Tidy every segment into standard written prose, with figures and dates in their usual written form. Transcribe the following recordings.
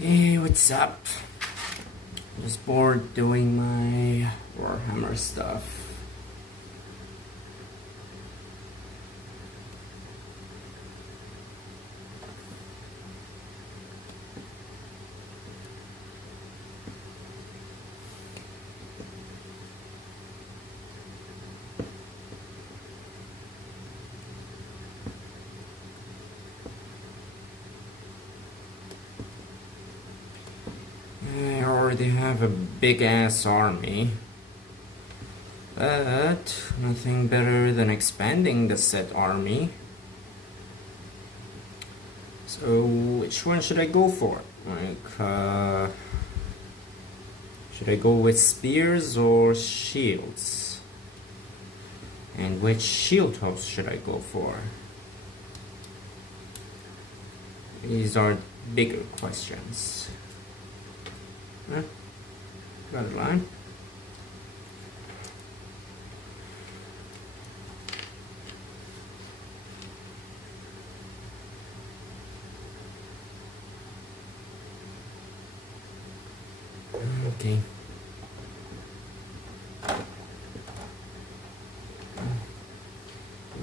Hey, what's up? Just bored doing my Warhammer stuff. I already have a big ass army, but nothing better than expanding the said army. So, which one should I go for? Should I go with spears or shields? And which shield host should I go for? These are bigger questions. Huh? Got a line. Okay.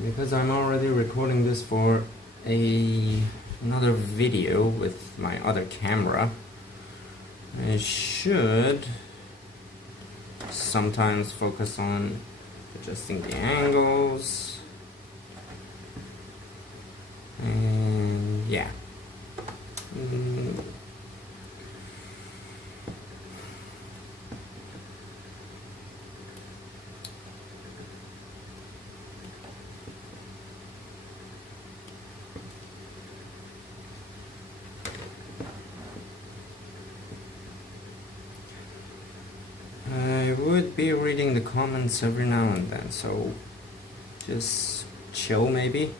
Because I'm already recording this for another video with my other camera, I should sometimes focus on adjusting the angles, and yeah. I would be reading the comments every now and then, so just chill maybe.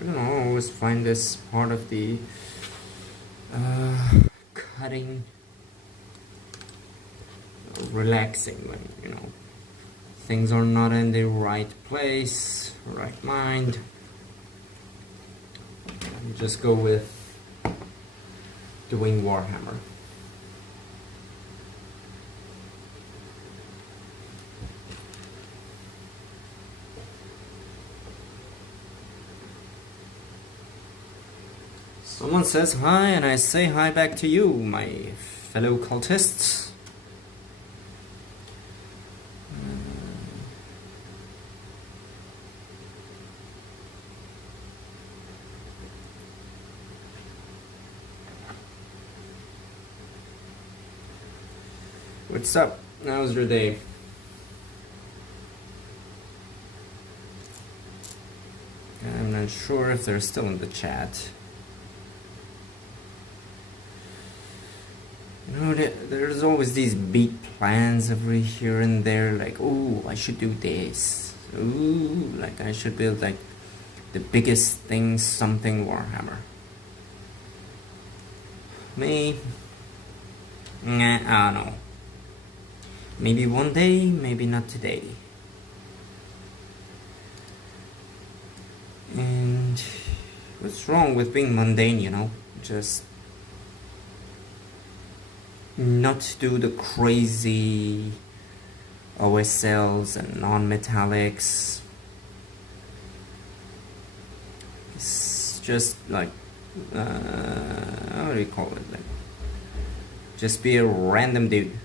I don't know, I always find this part of the cutting relaxing when, things are not in the right place, right mind. You just go with doing Warhammer. Someone says hi and I say hi back to you, my fellow cultists. What's up? How's your day? I'm not sure if they're still in the chat. There's always these beat plans every here and there, like, oh, I should do this. Ooh, like I should build like the biggest thing, something Warhammer. Me? Nah, I don't know. Maybe one day, maybe not today. And what's wrong with being mundane, Just not do the crazy OSLs and non-metallics. It's just like, how do you call it? Like, just be a random dude.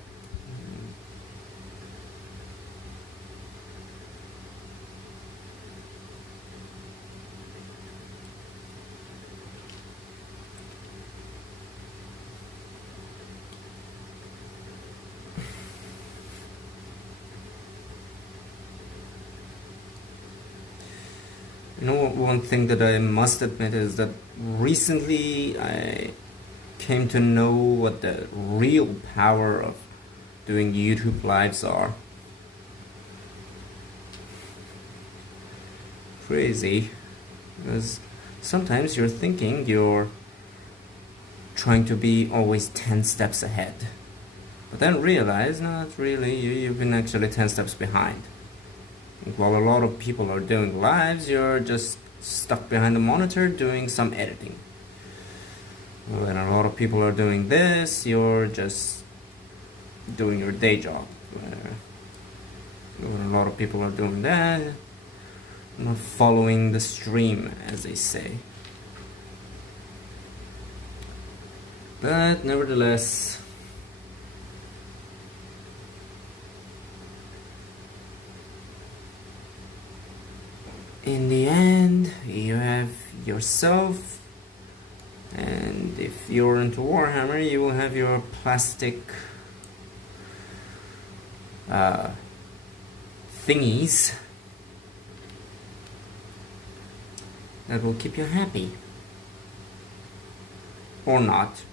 One thing that I must admit is that recently I came to know what the real power of doing YouTube lives are. Crazy, because sometimes you're thinking you're trying to be always 10 steps ahead. But then realize, not really, you've been actually 10 steps behind. Like, while a lot of people are doing lives, you're just stuck behind the monitor doing some editing. When a lot of people are doing this, you're just doing your day job. When a lot of people are doing that, not following the stream, as they say. But nevertheless, in the end, you have yourself, and if you're into Warhammer, you will have your plastic thingies that will keep you happy. Or not.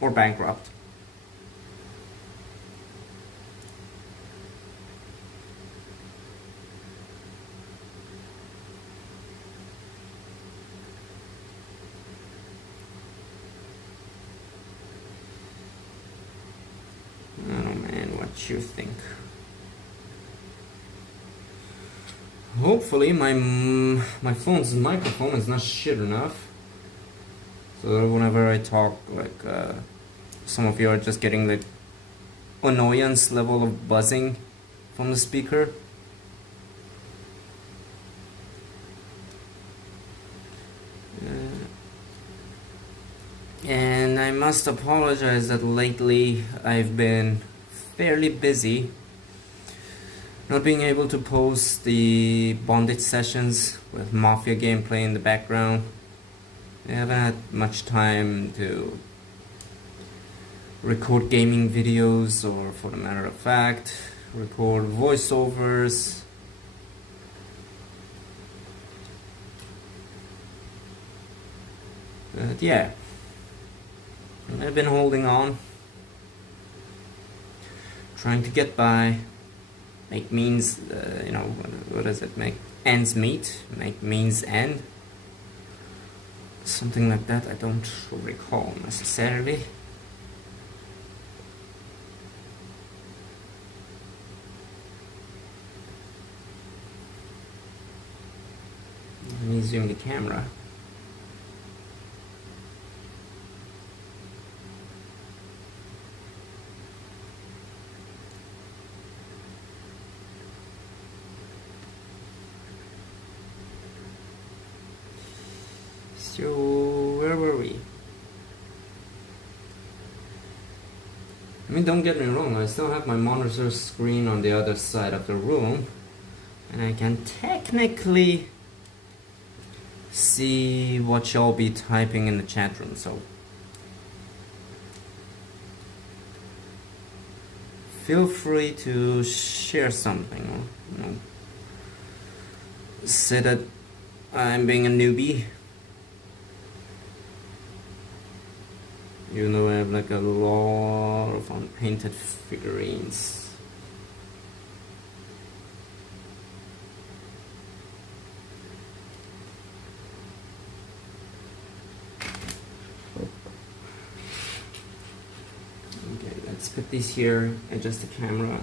Or bankrupt. Oh man, what you think? Hopefully my phone's microphone is not shit enough, so that whenever I talk, like some of you are just getting the annoyance level of buzzing from the speaker. And I must apologize that lately I've been fairly busy, not being able to post the bondage sessions with Mafia gameplay in the background. I haven't had much time to record gaming videos, or for the matter of fact, record voiceovers. But yeah, I've been holding on, trying to get by, make means, what does it make? Ends meet, make means end. Something like that, I don't recall necessarily. Let me zoom the camera. So, where were we? I mean, don't get me wrong, I still have my monitor screen on the other side of the room, and I can technically see what y'all be typing in the chat room, so feel free to share something, or say that I'm being a newbie. Even though I have like a lot of unpainted figurines. Okay, let's put these here, adjust the camera.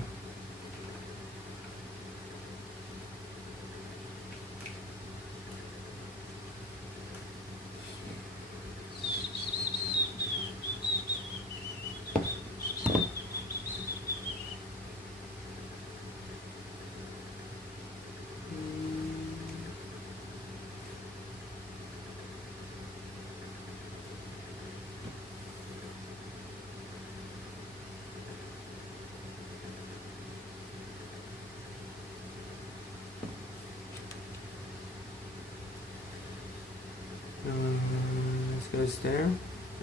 This goes there.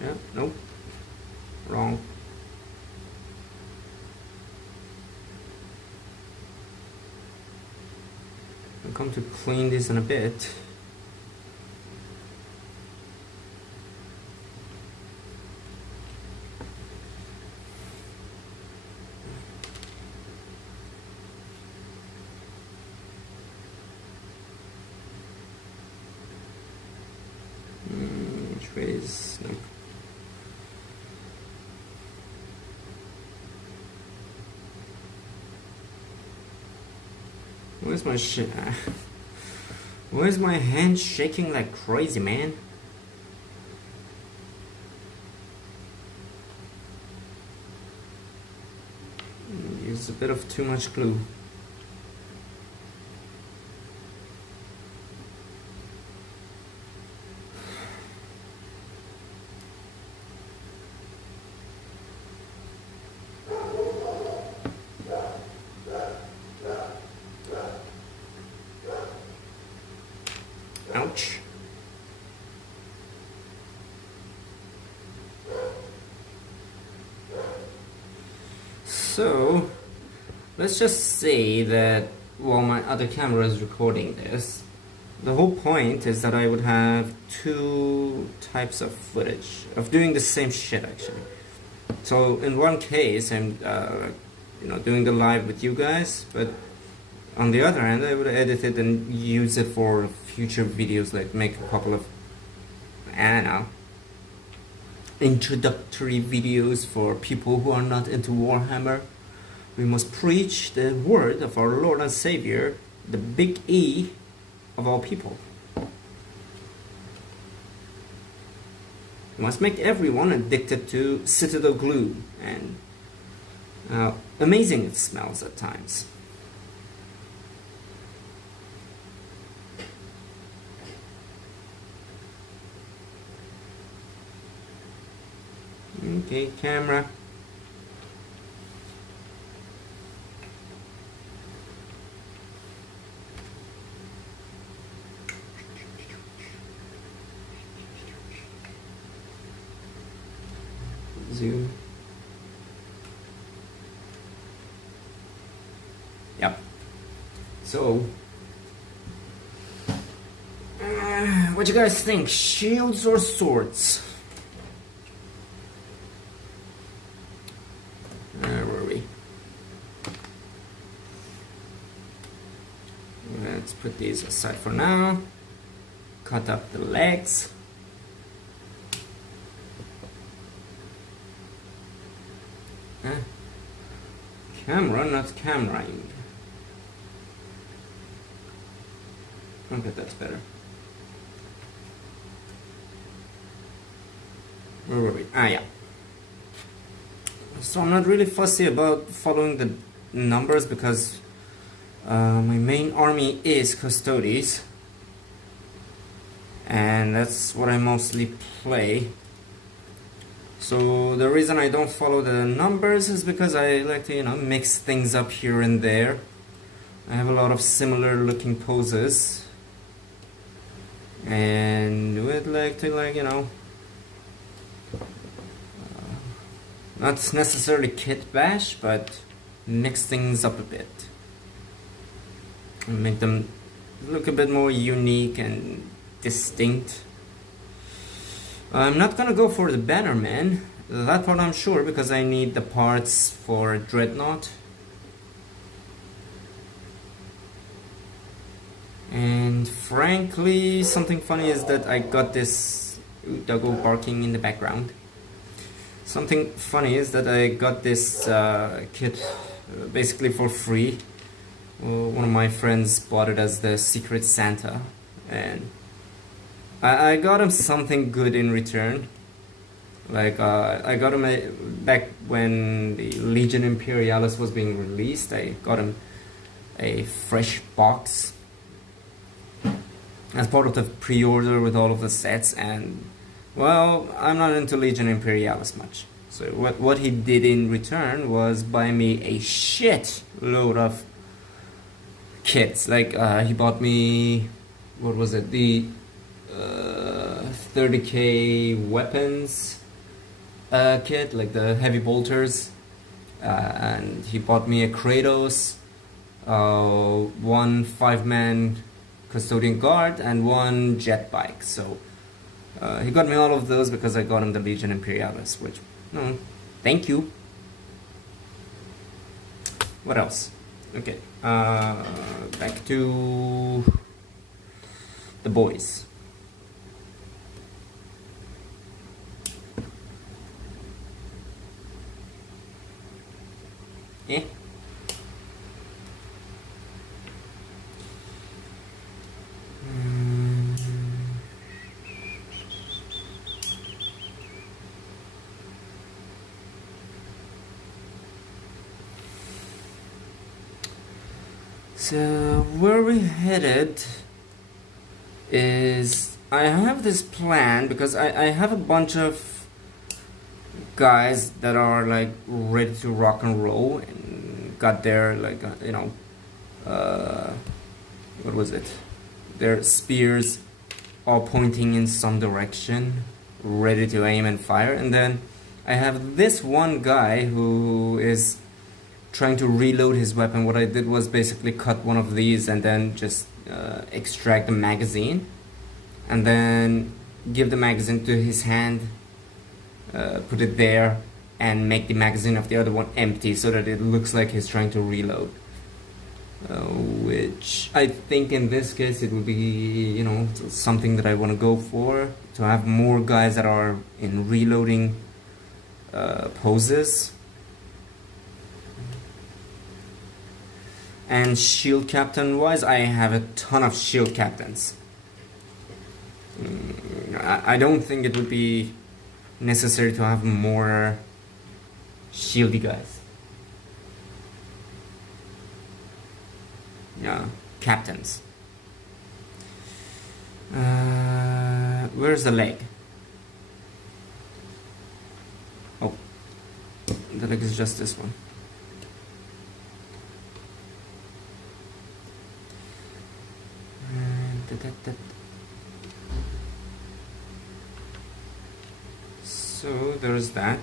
Yep, nope. Wrong. I'll come to clean this in a bit. Which way is... Nope. Where's my shit? Where's my hand shaking like crazy, man? Use a bit of too much glue. Ouch. So, let's just say that while my other camera is recording this, the whole point is that I would have two types of footage of doing the same shit actually. So in one case, I'm doing the live with you guys, but on the other hand, I would edit it and use it for future videos, like make a couple of, I don't know, introductory videos for people who are not into Warhammer. We must preach the word of our Lord and Savior, the big E of all people. We must make everyone addicted to Citadel glue, and amazing it smells at times. Okay, camera. Zoom. Yep. So, what you guys think? Shields or swords? Where were we? Let's put these aside for now. Cut up the legs. Camera, not cameraing. Okay, that's better. Where were we? Ah, yeah. So I'm not really fussy about following the numbers because my main army is Custodes, and that's what I mostly play. So the reason I don't follow the numbers is because I like to, mix things up here and there. I have a lot of similar looking poses, and would like to, not necessarily kit bash, but mix things up a bit and make them look a bit more unique and distinct. I'm not gonna go for the Bannerman, that part I'm sure, because I need the parts for Dreadnought. And frankly, something funny is that I got this doggo barking in the background. Something funny is that I got this kit basically for free. One of my friends bought it as the Secret Santa, and I got him something good in return. Like I got him back when the Legion Imperialis was being released. I got him a fresh box as part of the pre-order with all of the sets, and well, I'm not into Legion Imperialis much. So what he did in return was buy me a shit load of kits. Like he bought me, what was it, the 30k weapons kit, like the heavy bolters, and he bought me a Kratos, one 5-man custodian guard, and one jet bike. So he got me all of those because I got him the Legion Imperialis, which, thank you. What else? Okay, back to the boys. So where we headed is I have this plan because I have a bunch of guys that are like ready to rock and roll and got their like what was it? Their spears all pointing in some direction, ready to aim and fire. And then I have this one guy who is trying to reload his weapon. What I did was basically cut one of these and then just extract the magazine and then give the magazine to his hand, put it there and make the magazine of the other one empty so that it looks like he's trying to reload, which I think in this case it would be something that I want to go for, to have more guys that are in reloading poses. And shield captain wise, I have a ton of shield captains. I don't think it would be necessary to have more shieldy guys. Yeah, captains. Where's the leg? Oh, the leg is just this one. So there's that.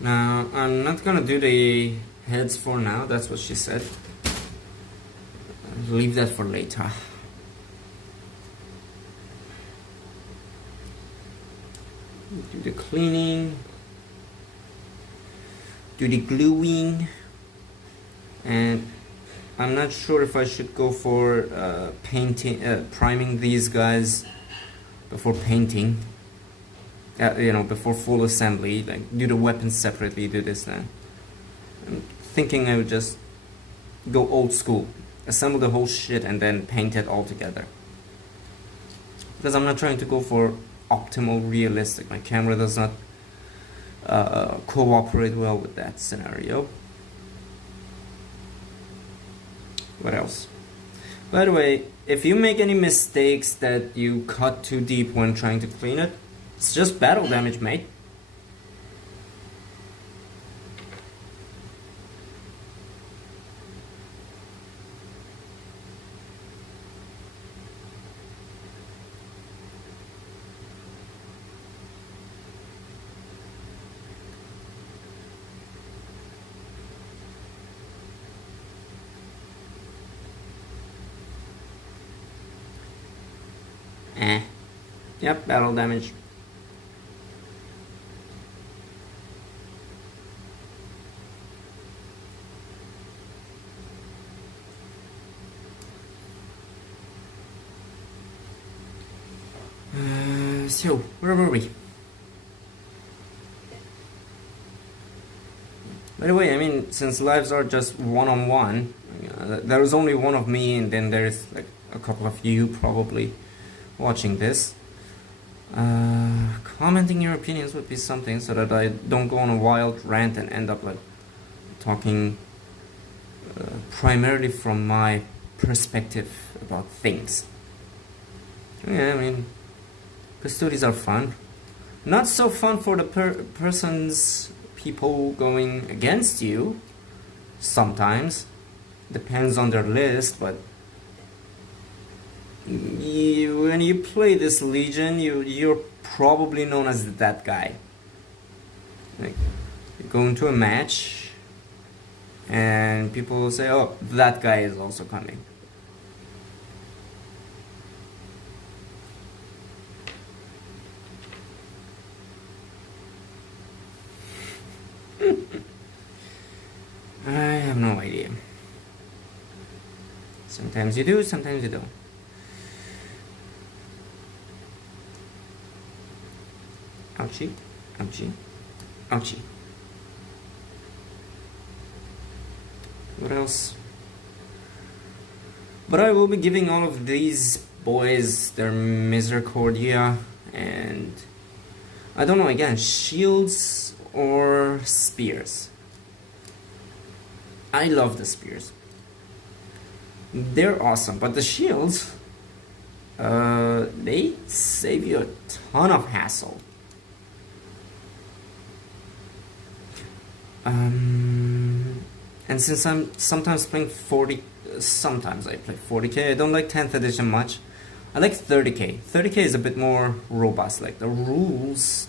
Now I'm not gonna do the heads for now, that's what she said. I'll leave that for later. Do the cleaning, do the gluing, and I'm not sure if I should go for priming these guys before painting. Before full assembly, like do the weapons separately, do this then. I'm thinking I would just go old school, assemble the whole shit and then paint it all together. Because I'm not trying to go for optimal realistic. My camera does not cooperate well with that scenario. What else? By the way, if you make any mistakes that you cut too deep when trying to clean it, it's just battle damage, mate. Yep, battle damage. So, where were we? By the way, I mean, since lives are just one-on-one, there is only one of me and then there's like a couple of you probably watching this. Commenting your opinions would be something, so that I don't go on a wild rant and end up like talking primarily from my perspective about things. Yeah, I mean, custodies are fun. Not so fun for the people going against you. Sometimes depends on their list, but when you play this Legion, you're probably known as that guy. Like, you go into a match and people will say, oh, that guy is also coming. I have no idea. Sometimes you do, sometimes you don't. Ouchie, ouchie, ouchie. What else? But I will be giving all of these boys their misericordia and I don't know, again, shields or spears. I love the spears. They're awesome, but the shields, they save you a ton of hassle. And since I'm sometimes playing 40, sometimes I play 40k, I don't like 10th edition much. I like 30k. 30k is a bit more robust, like the rules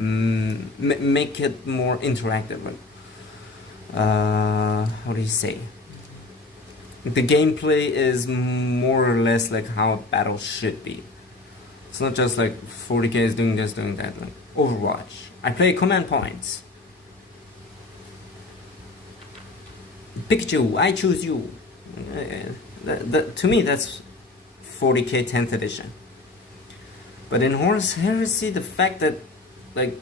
make it more interactive. How do you say? The gameplay is more or less like how a battle should be. It's not just like 40k is doing this, doing that, like Overwatch. I play command points. Pikachu, I choose you. To me, that's 40k 10th edition. But in Horus Heresy, the fact that like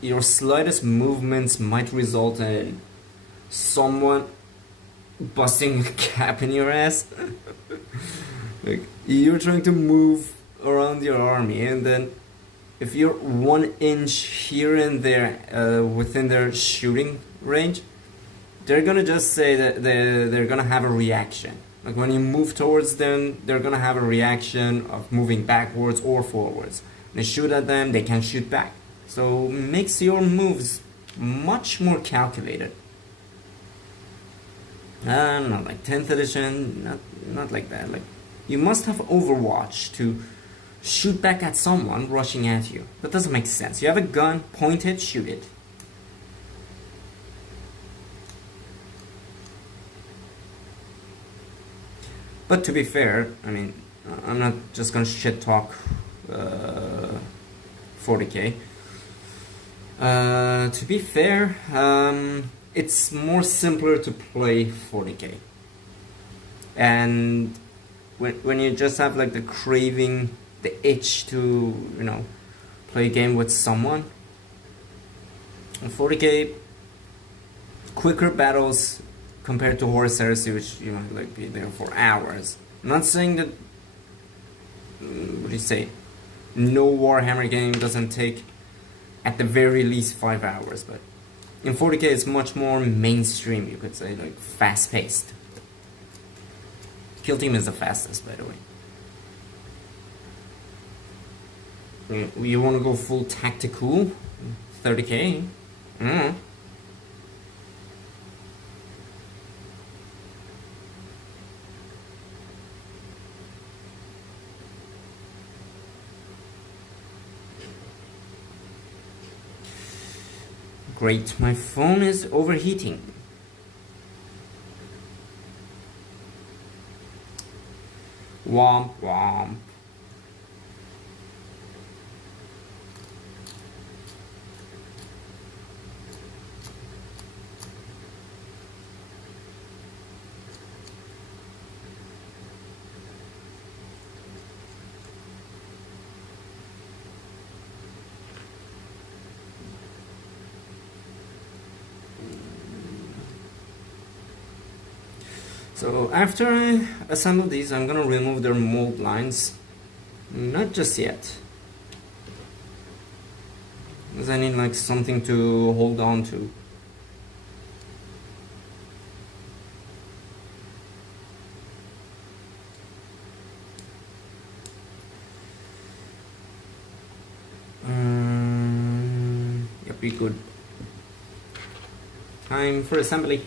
your slightest movements might result in someone busting a cap in your ass. Like you're trying to move around your army, and then if you're 1 inch here and there within their shooting range, they're gonna just say that they're gonna have a reaction. Like when you move towards them, they're gonna have a reaction of moving backwards or forwards. When you shoot at them, they can shoot back. So makes your moves much more calculated. I don't know, like 10th edition, not like that. Like you must have Overwatch to shoot back at someone rushing at you. That doesn't make sense. You have a gun, point it, shoot it. But to be fair, I mean, I'm not just gonna shit talk 40k. To be fair, it's more simpler to play 40k. And when you just have like the craving, the itch to, you know, play a game with someone, 40k, quicker battles compared to Horus Heresy, which you might like be there for hours. I'm not saying that, what do you say, no Warhammer game doesn't take at the very least 5 hours, but in 40k it's much more mainstream, you could say, like fast paced. Kill Team is the fastest, by the way. You want to go full tactical 30k? Great, my phone is overheating. Womp womp. So after I assemble these, I'm gonna remove their mold lines. Not just yet, because I need like something to hold on to. Yep, be good. Time for assembly.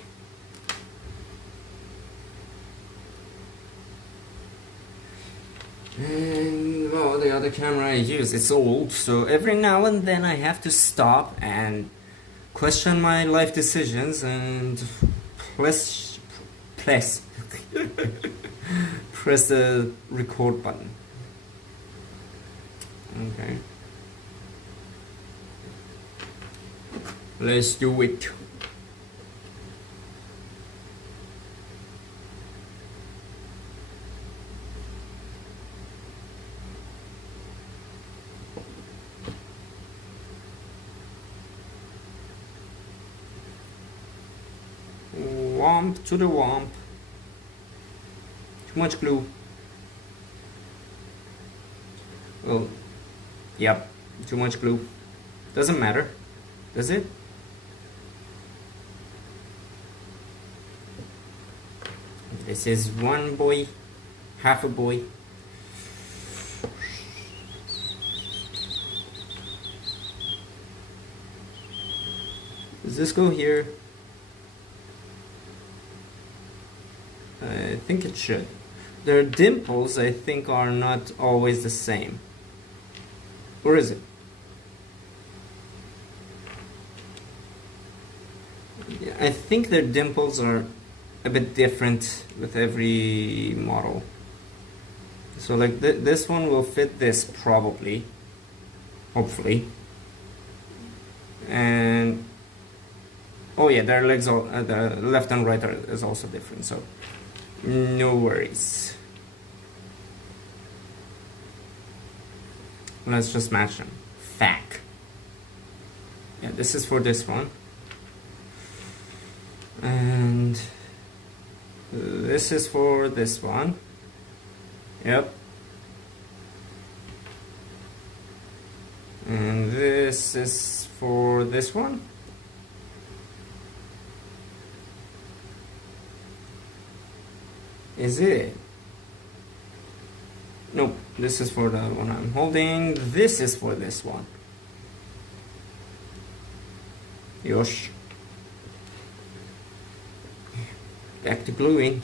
And well, the other camera I use, it's old, so every now and then I have to stop and question my life decisions and press the record button. Okay, let's do it. Womp to the womp. Too much glue. Well, yep, too much glue. Doesn't matter, does it? This is one boy, half a boy. Does this go here? I think it should. Their dimples, I think, are not always the same. Or is it? Yeah, I think their dimples are a bit different with every model. So like this one will fit this probably, hopefully. And oh yeah, their legs are the left and right is also different. So no worries. Let's just match them. Fack. Yeah, this is for this one. And this is for this one. Yep. And this is for this one. Is it? Nope, this is for the one I'm holding. This is for this one. Yosh. Back to gluing.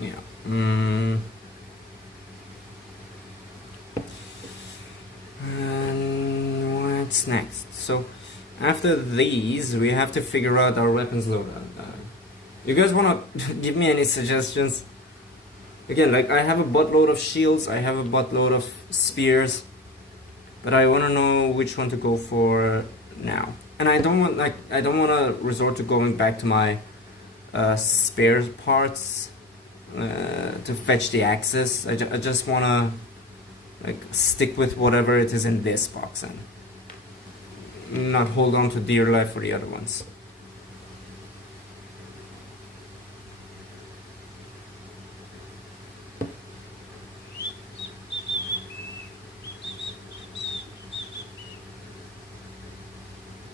Yeah. And what's next? So after these, we have to figure out our weapons loadout. You guys wanna give me any suggestions? Again, like I have a buttload of shields, I have a buttload of spears, but I wanna know which one to go for now. And I don't want to resort to going back to my spare parts to fetch the axes. I just wanna like stick with whatever it is in this box and not hold on to dear life for the other ones.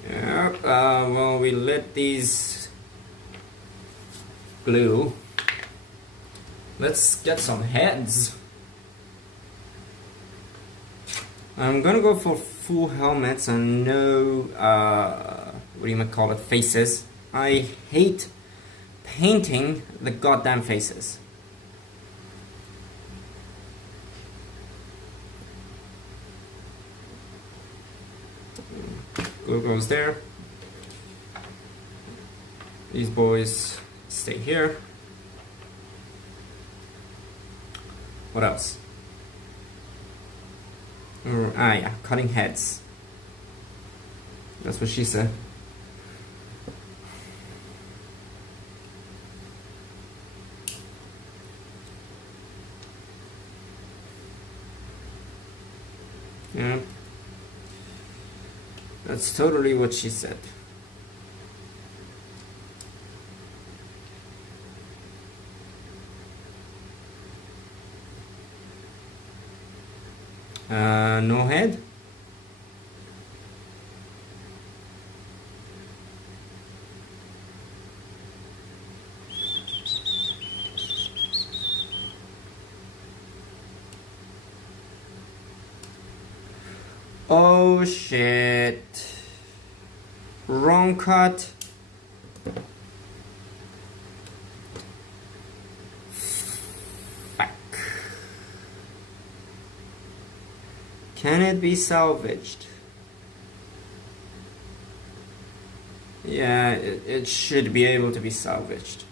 Yep, well, we let these glue. Let's get some heads. I'm gonna go for full helmets and no, what do you might call it, faces. I hate painting the goddamn faces. Glue goes there. These boys stay here. What else? Yeah, cutting heads. That's what she said. Yeah. That's totally what she said. No head? Oh shit. Wrong cut. Fuck. Can it be salvaged? Yeah, it should be able to be salvaged.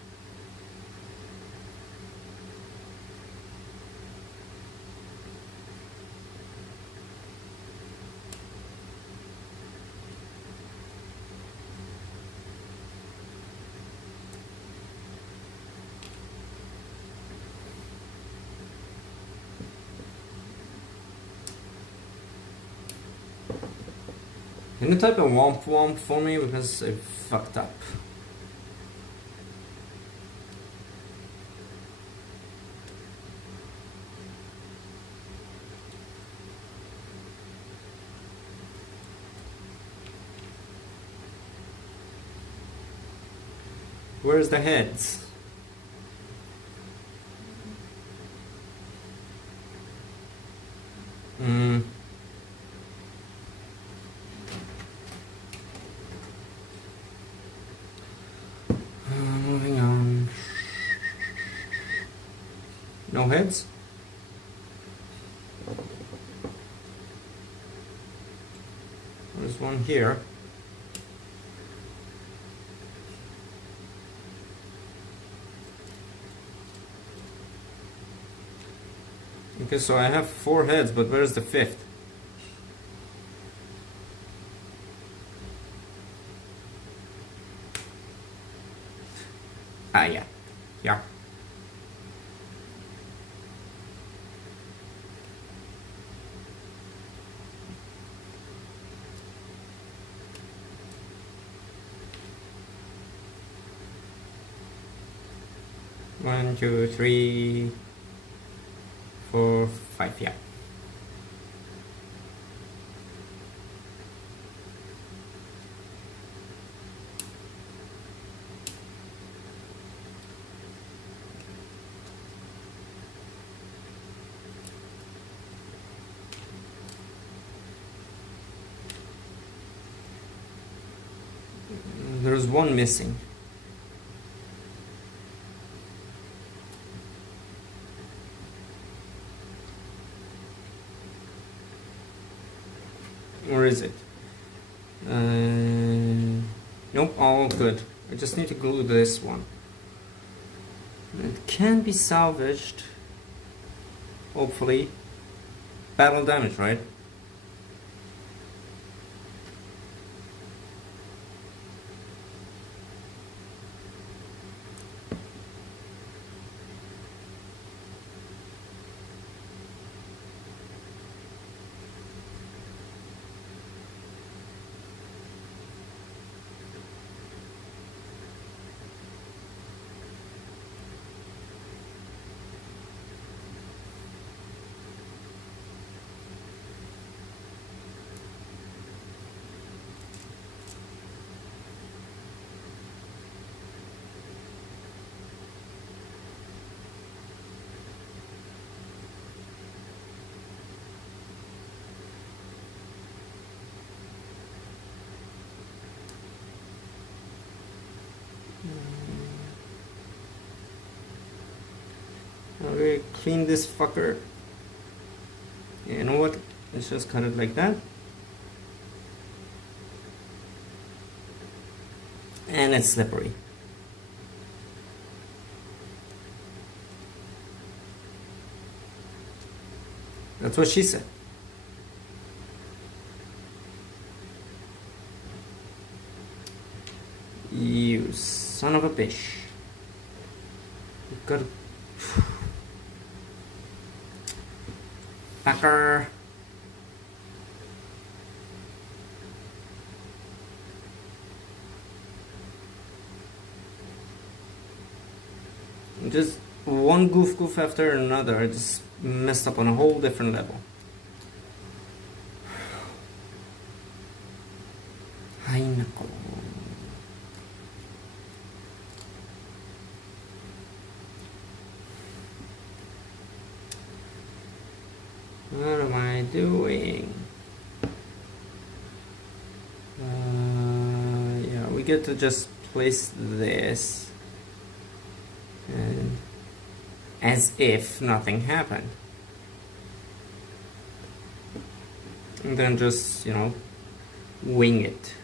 Can you type a womp womp for me because I fucked up? Where's the heads? Moving on. No heads? There's one here. Okay, so I have 4 heads, but where's the 5th? Ah, yeah. Yeah. One, two, three, 4, 5, yeah. There's one missing. Where is it? Nope, all good. I just need to glue this one. It can be salvaged. Hopefully. Battle damage, right? Okay, clean this fucker. Yeah, you know what? Let's just cut it like that. And it's slippery. That's what she said. You son of a bitch. You gotta... Fucker. Just one goof after another. I just messed up on a whole different level. I know. What am I doing? Yeah, we get to just place this and as if nothing happened, and then just, you know, wing it.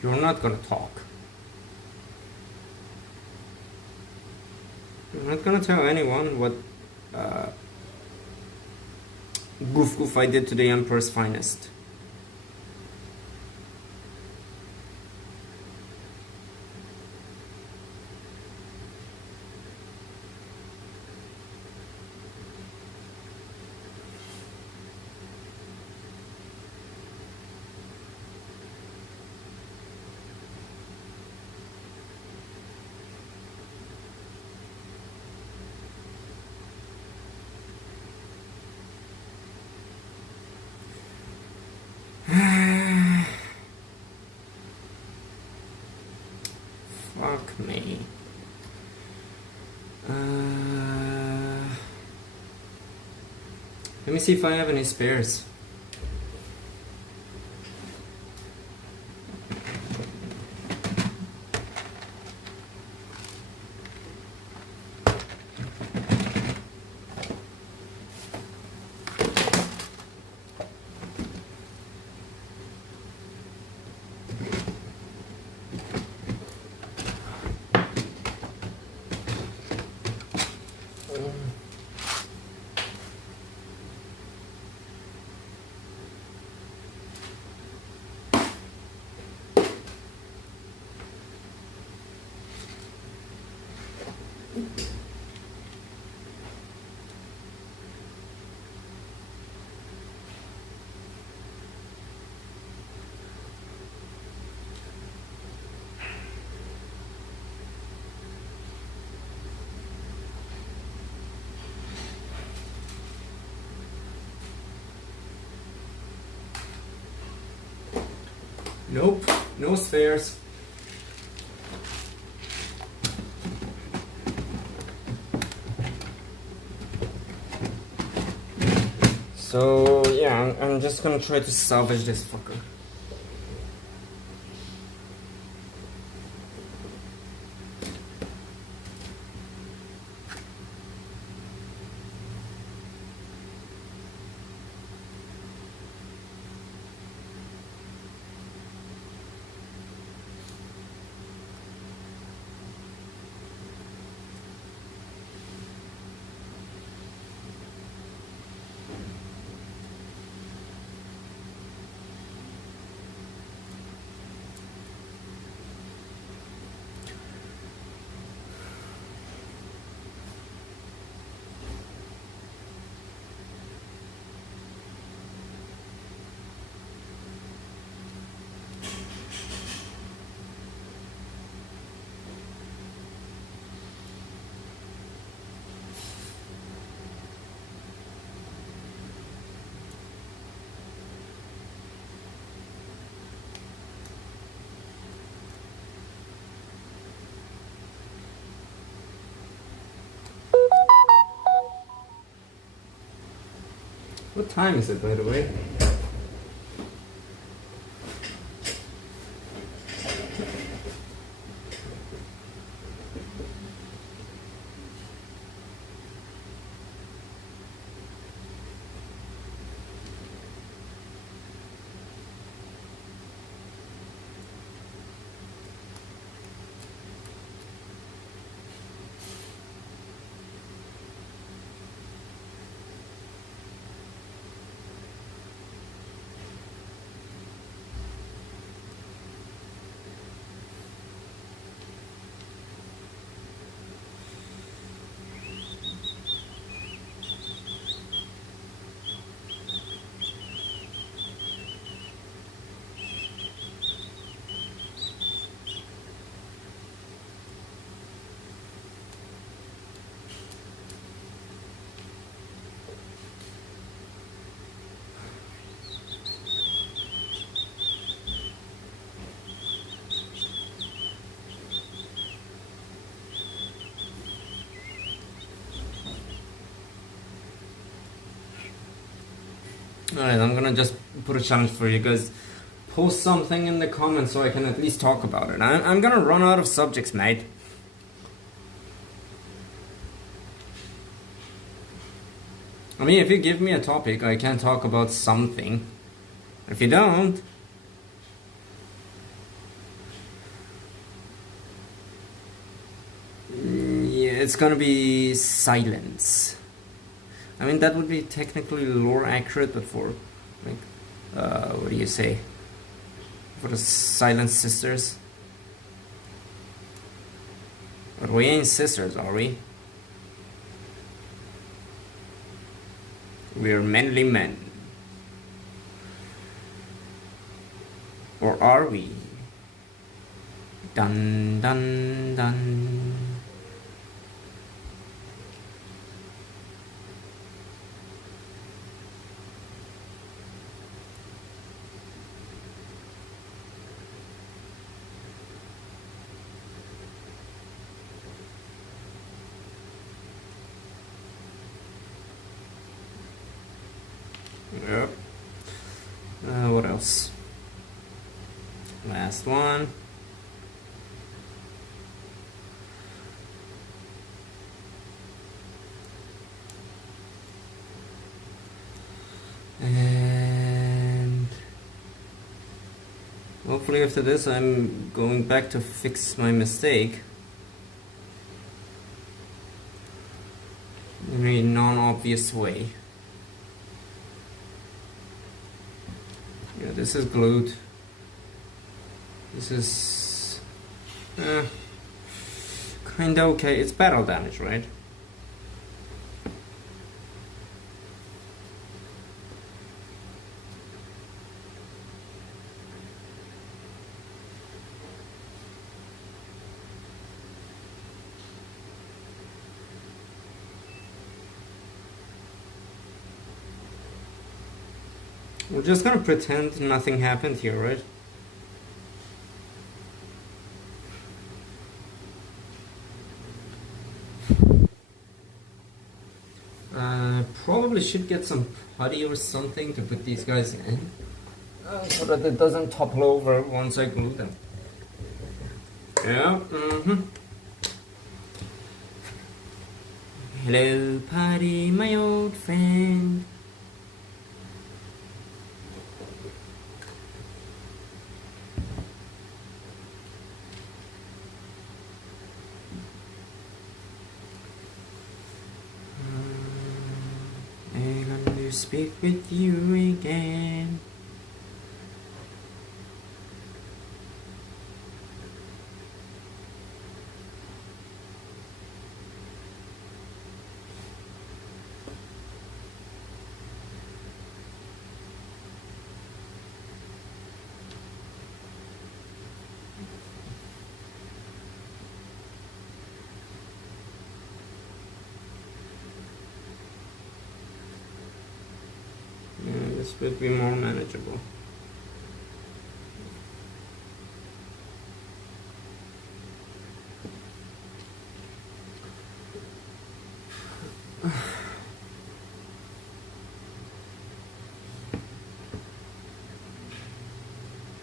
You're not gonna talk. You're not gonna tell anyone what goof I did to the Emperor's finest. Fuck me. Let me see if I have any spares. Nope, no spares. So yeah, I'm just gonna try to salvage this fucker. What time is it, by the way? Alright, I'm gonna just put a challenge for you guys. Post something in the comments so I can at least talk about it. I'm gonna run out of subjects, mate. I mean, if you give me a topic, I can talk about something. If you don't, yeah, it's gonna be silence. I mean, that would be technically lore accurate, but for, like, what do you say? For the Silent Sisters? But we ain't sisters, are we? We're manly men. Or are we? Dun dun dun. last one. And hopefully after this I'm going back to fix my mistake in a non-obvious way. Yeah, this is glued. This is kinda okay. It's battle damage, right? We're just gonna pretend nothing happened here, right? Probably should get some putty or something to put these guys in, so that it doesn't topple over once I glue them. Yeah, Hello, putty, my old friend. Speak with you again. This would be more manageable.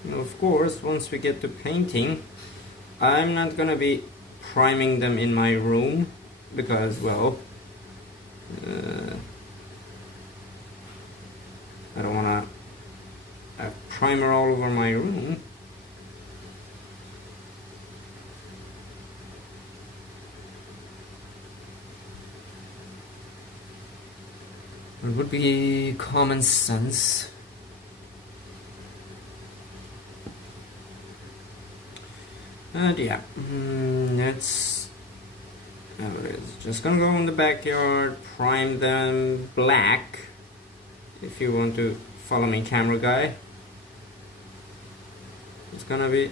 Now, of course, once we get to painting, I'm not gonna be priming them in my room because, well, I don't wanna have primer all over my room. It would be common sense. And yeah, that's how it is. Just gonna go in the backyard, prime them black. If you want to follow me, camera guy, it's gonna be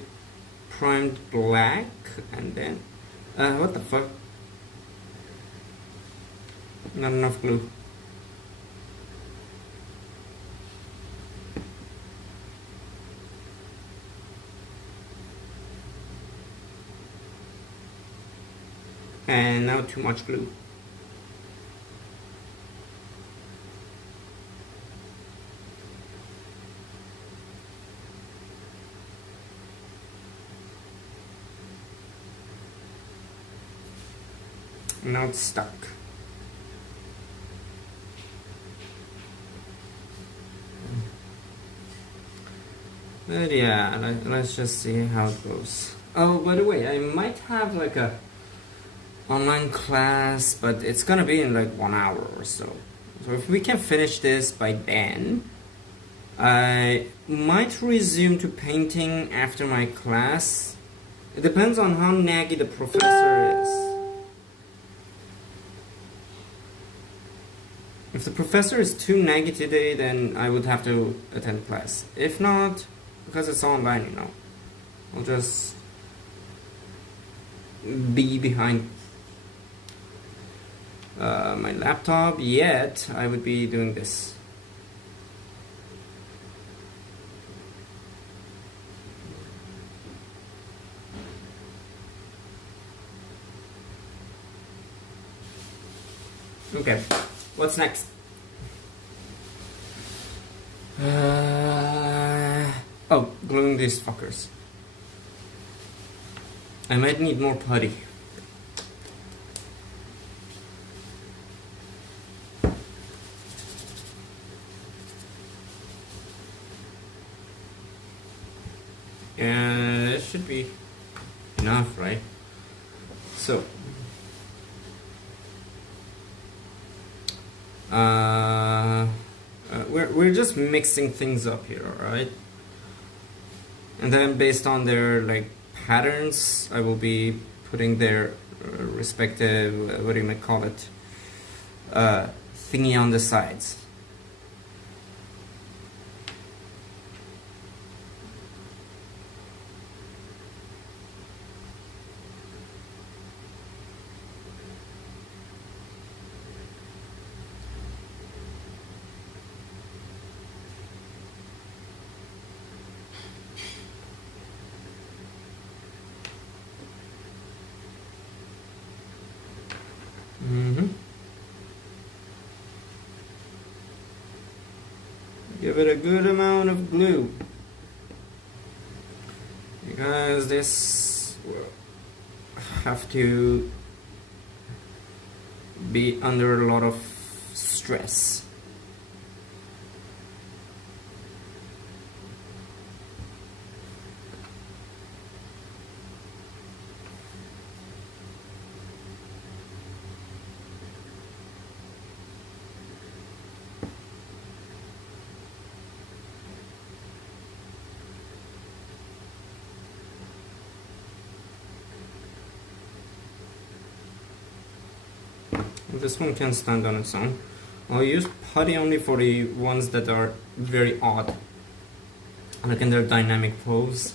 primed black, and then what the fuck? Not enough glue. And now too much glue. Now it's stuck. But yeah, let's just see how it goes. Oh, by the way, I might have like a online class, but it's gonna be in like 1 hour or so. So if we can finish this by then, I might resume to painting after my class. It depends on how naggy the professor is. If the professor is too naggy today, then I would have to attend class. If not, because it's online, you know, I'll just be behind my laptop, yet I would be doing this. Okay, what's next? Oh, gluing these fuckers. I might need more putty. And it should be enough, right? So we're just mixing things up here, alright? And then based on their like patterns, I will be putting their respective, what do you might call it, thingy on the sides. Give it a good amount of glue, because this will have to be under a lot of stress. This one can stand on its own. I'll use putty only for the ones that are very odd, like in their dynamic pose.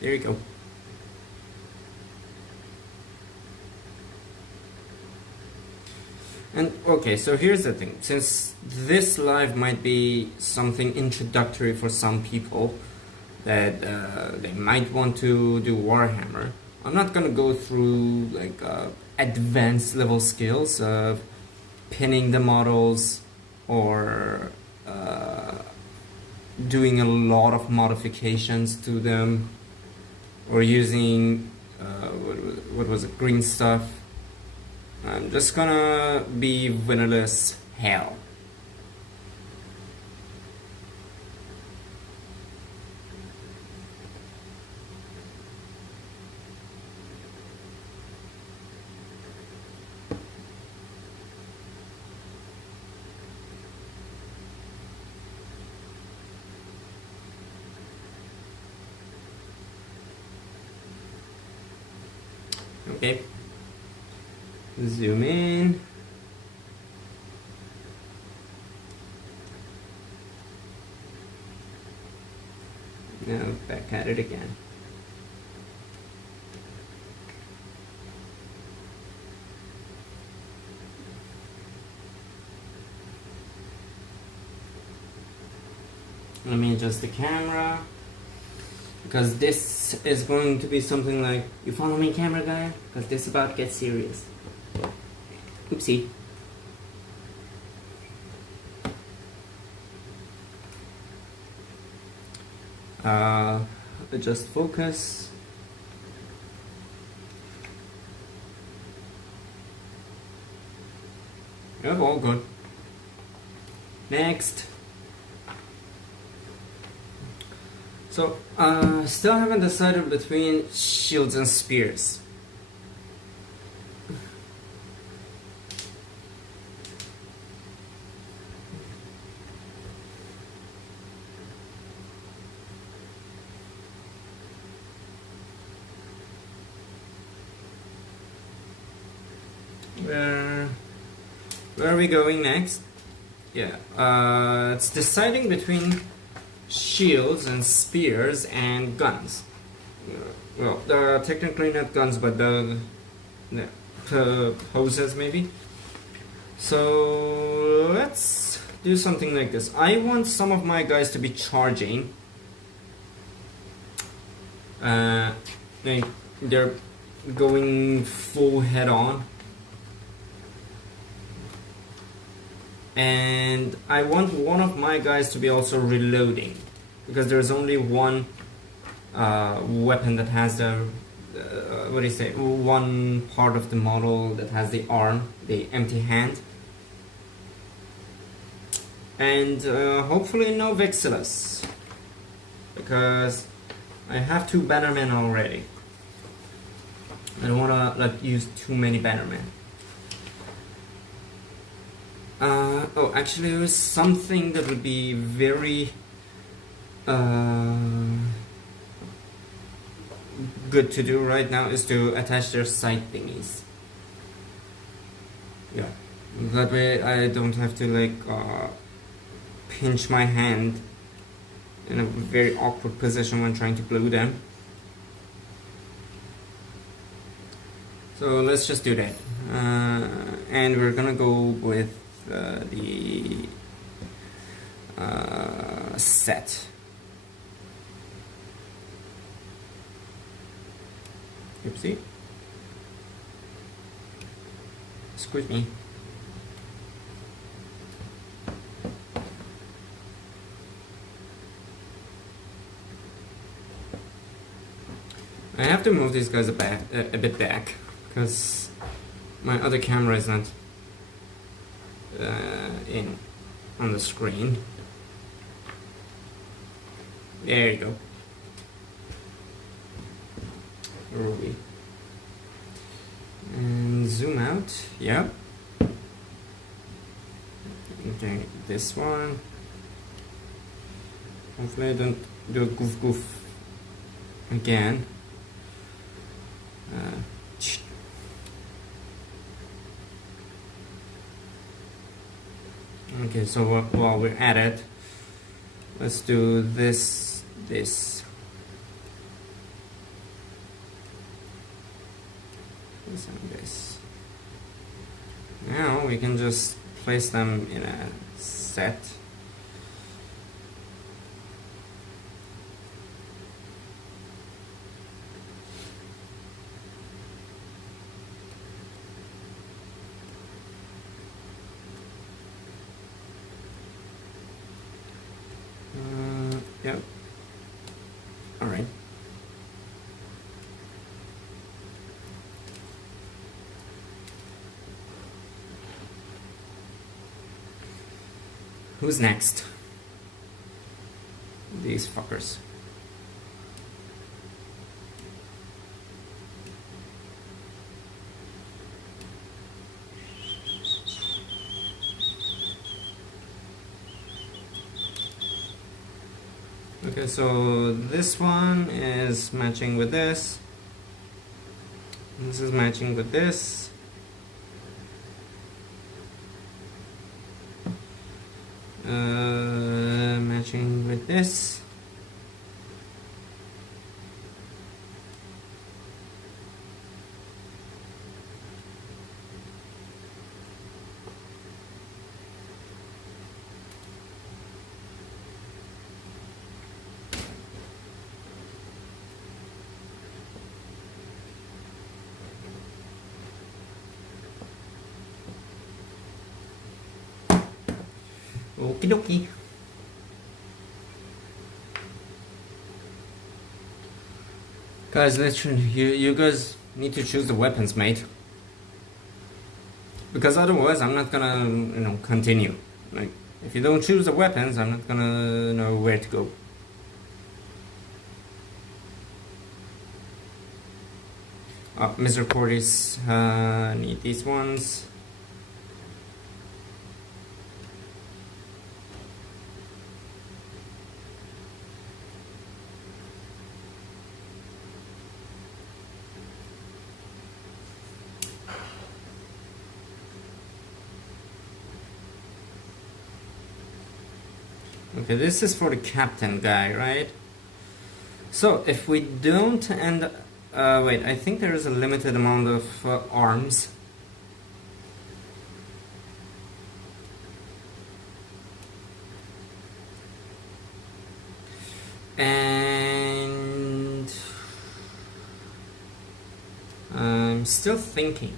There you go. And okay, so here's the thing. Since this live might be something introductory for some people that they might want to do Warhammer, I'm not gonna go through like advanced level skills of pinning the models or doing a lot of modifications to them or using what was it, green stuff. I'm just gonna be vanilla as hell. Okay. Zoom in. Now back at it again. Let me adjust the camera, because this is going to be something like, you follow me, camera guy? Because this about to get serious. Oopsie. Adjust focus. Yep, all good. Next. So, still haven't decided between shields and spears. Where are we going next? Yeah, it's deciding between shields and spears and guns. Well, technically not guns, but the poses maybe. So let's do something like this. I want some of my guys to be charging. They're going full head on. And I want one of my guys to be also reloading, because there's only one weapon that has the what do you say, one part of the model that has the arm, the empty hand. And hopefully no Vixilus, because I have 2 Bannermen already. I don't want to like use too many Bannermen. Oh, actually there is something that would be very good to do right now, is to attach their sight thingies. Yeah, that way I don't have to like pinch my hand in a very awkward position when trying to glue them. So let's just do that. And we're gonna go with the set. Oopsie. Excuse me. I have to move these guys a bit back, because my other camera is not in on the screen. There you go. Where are we? And zoom out. Yep. Okay, this one. Hopefully I don't do a goof again. Okay, so while we're at it, let's do this. This and this. Now we can just place them in a set. Yep. All right. Who's next? These fuckers. Okay, so this one is matching with this. This is matching with this. Matching with this. Okie dokie. Guys, literally, you guys need to choose the weapons, mate. Because otherwise, I'm not gonna, continue. Like, if you don't choose the weapons, I'm not gonna know where to go. Misericordies, need these ones. Okay, this is for the captain guy, right? So, if we don't end... wait, I think there is a limited amount of arms. And... still thinking.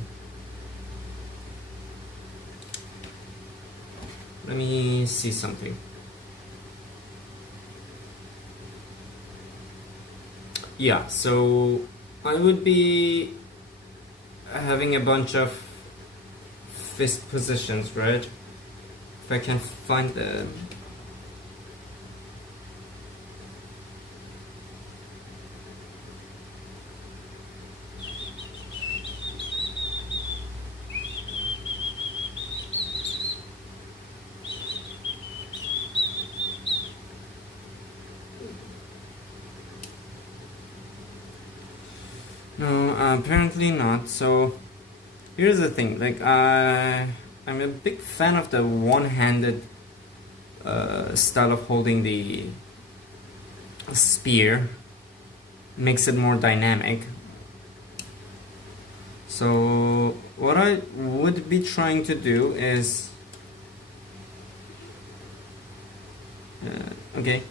Let me see something. Yeah, so I would be having a bunch of fist positions, right? If I can find the... No, apparently not. So here's the thing, like I'm a big fan of the one-handed style of holding the spear. Makes it more dynamic. So what I would be trying to do is okay.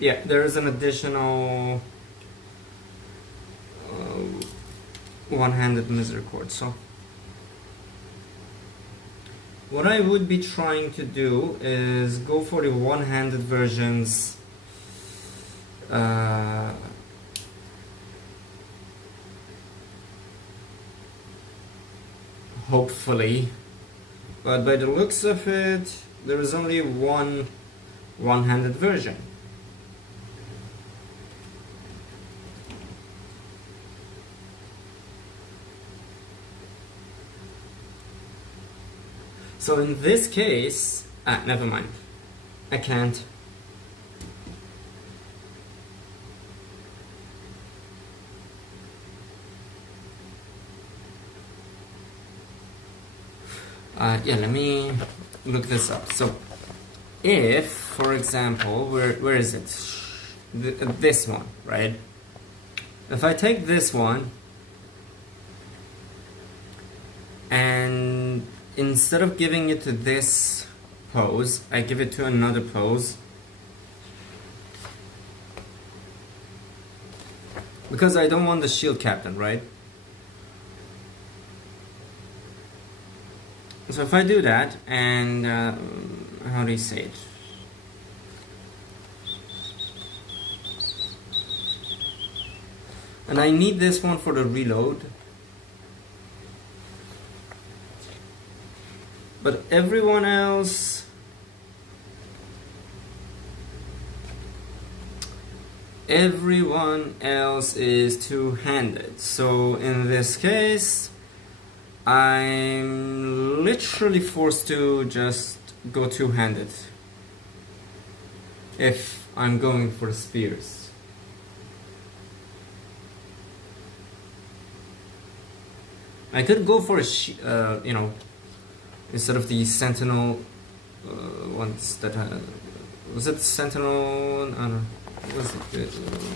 Yeah, there is an additional one-handed misericord. So what I would be trying to do is go for the one-handed versions. Hopefully, but by the looks of it, there is only one-handed version. So in this case, never mind. I can't. Yeah, let me look this up. So if, for example, where is it? This one, right? If I take this one and instead of giving it to this pose, I give it to another pose. Because I don't want the shield captain, right? So if I do that, and how do you say it? And I need this one for the reload. But everyone else, is two-handed. So in this case, I'm literally forced to just go two-handed if I'm going for the spears. I could go for a, you know, instead of the sentinel ones that was it sentinel? I don't know.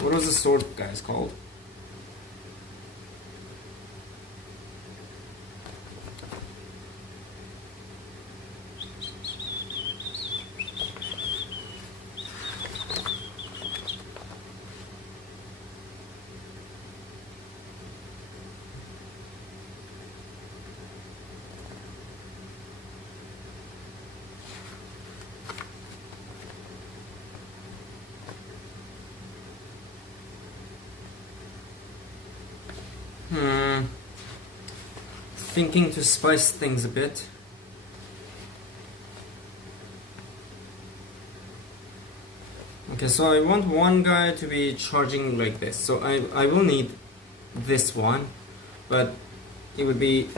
What was the sword guys called? Thinking to spice things a bit. Okay, so I want one guy to be charging like this. So I will need this one, but it would be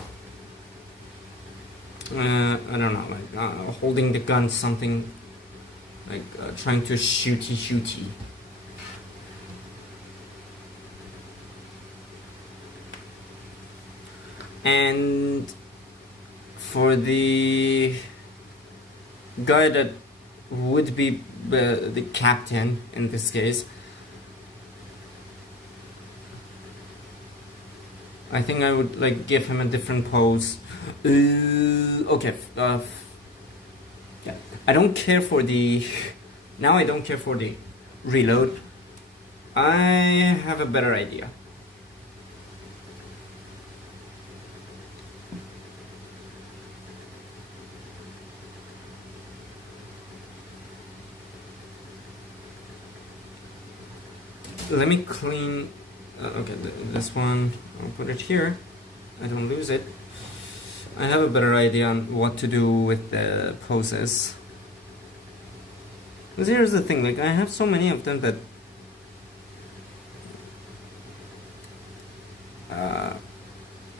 I don't know, like holding the gun, something like trying to shooty. And for the guy that would be the captain in this case, I think I would like give him a different pose. Okay, yeah. I don't care for the Now I don't care for the reload. I have a better idea. Let me clean. Okay, this one, I'll put it here. I don't lose it. I have a better idea on what to do with the poses. Because here's the thing, like I have so many of them that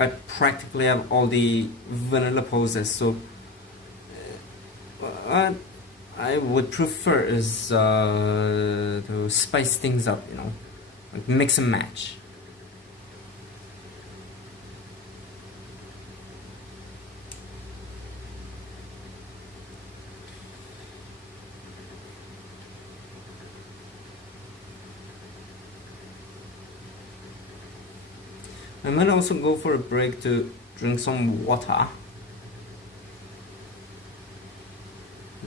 I practically have all the vanilla poses. So what I would prefer is to spice things up, you know, like mix and match. I might also go for a break to drink some water.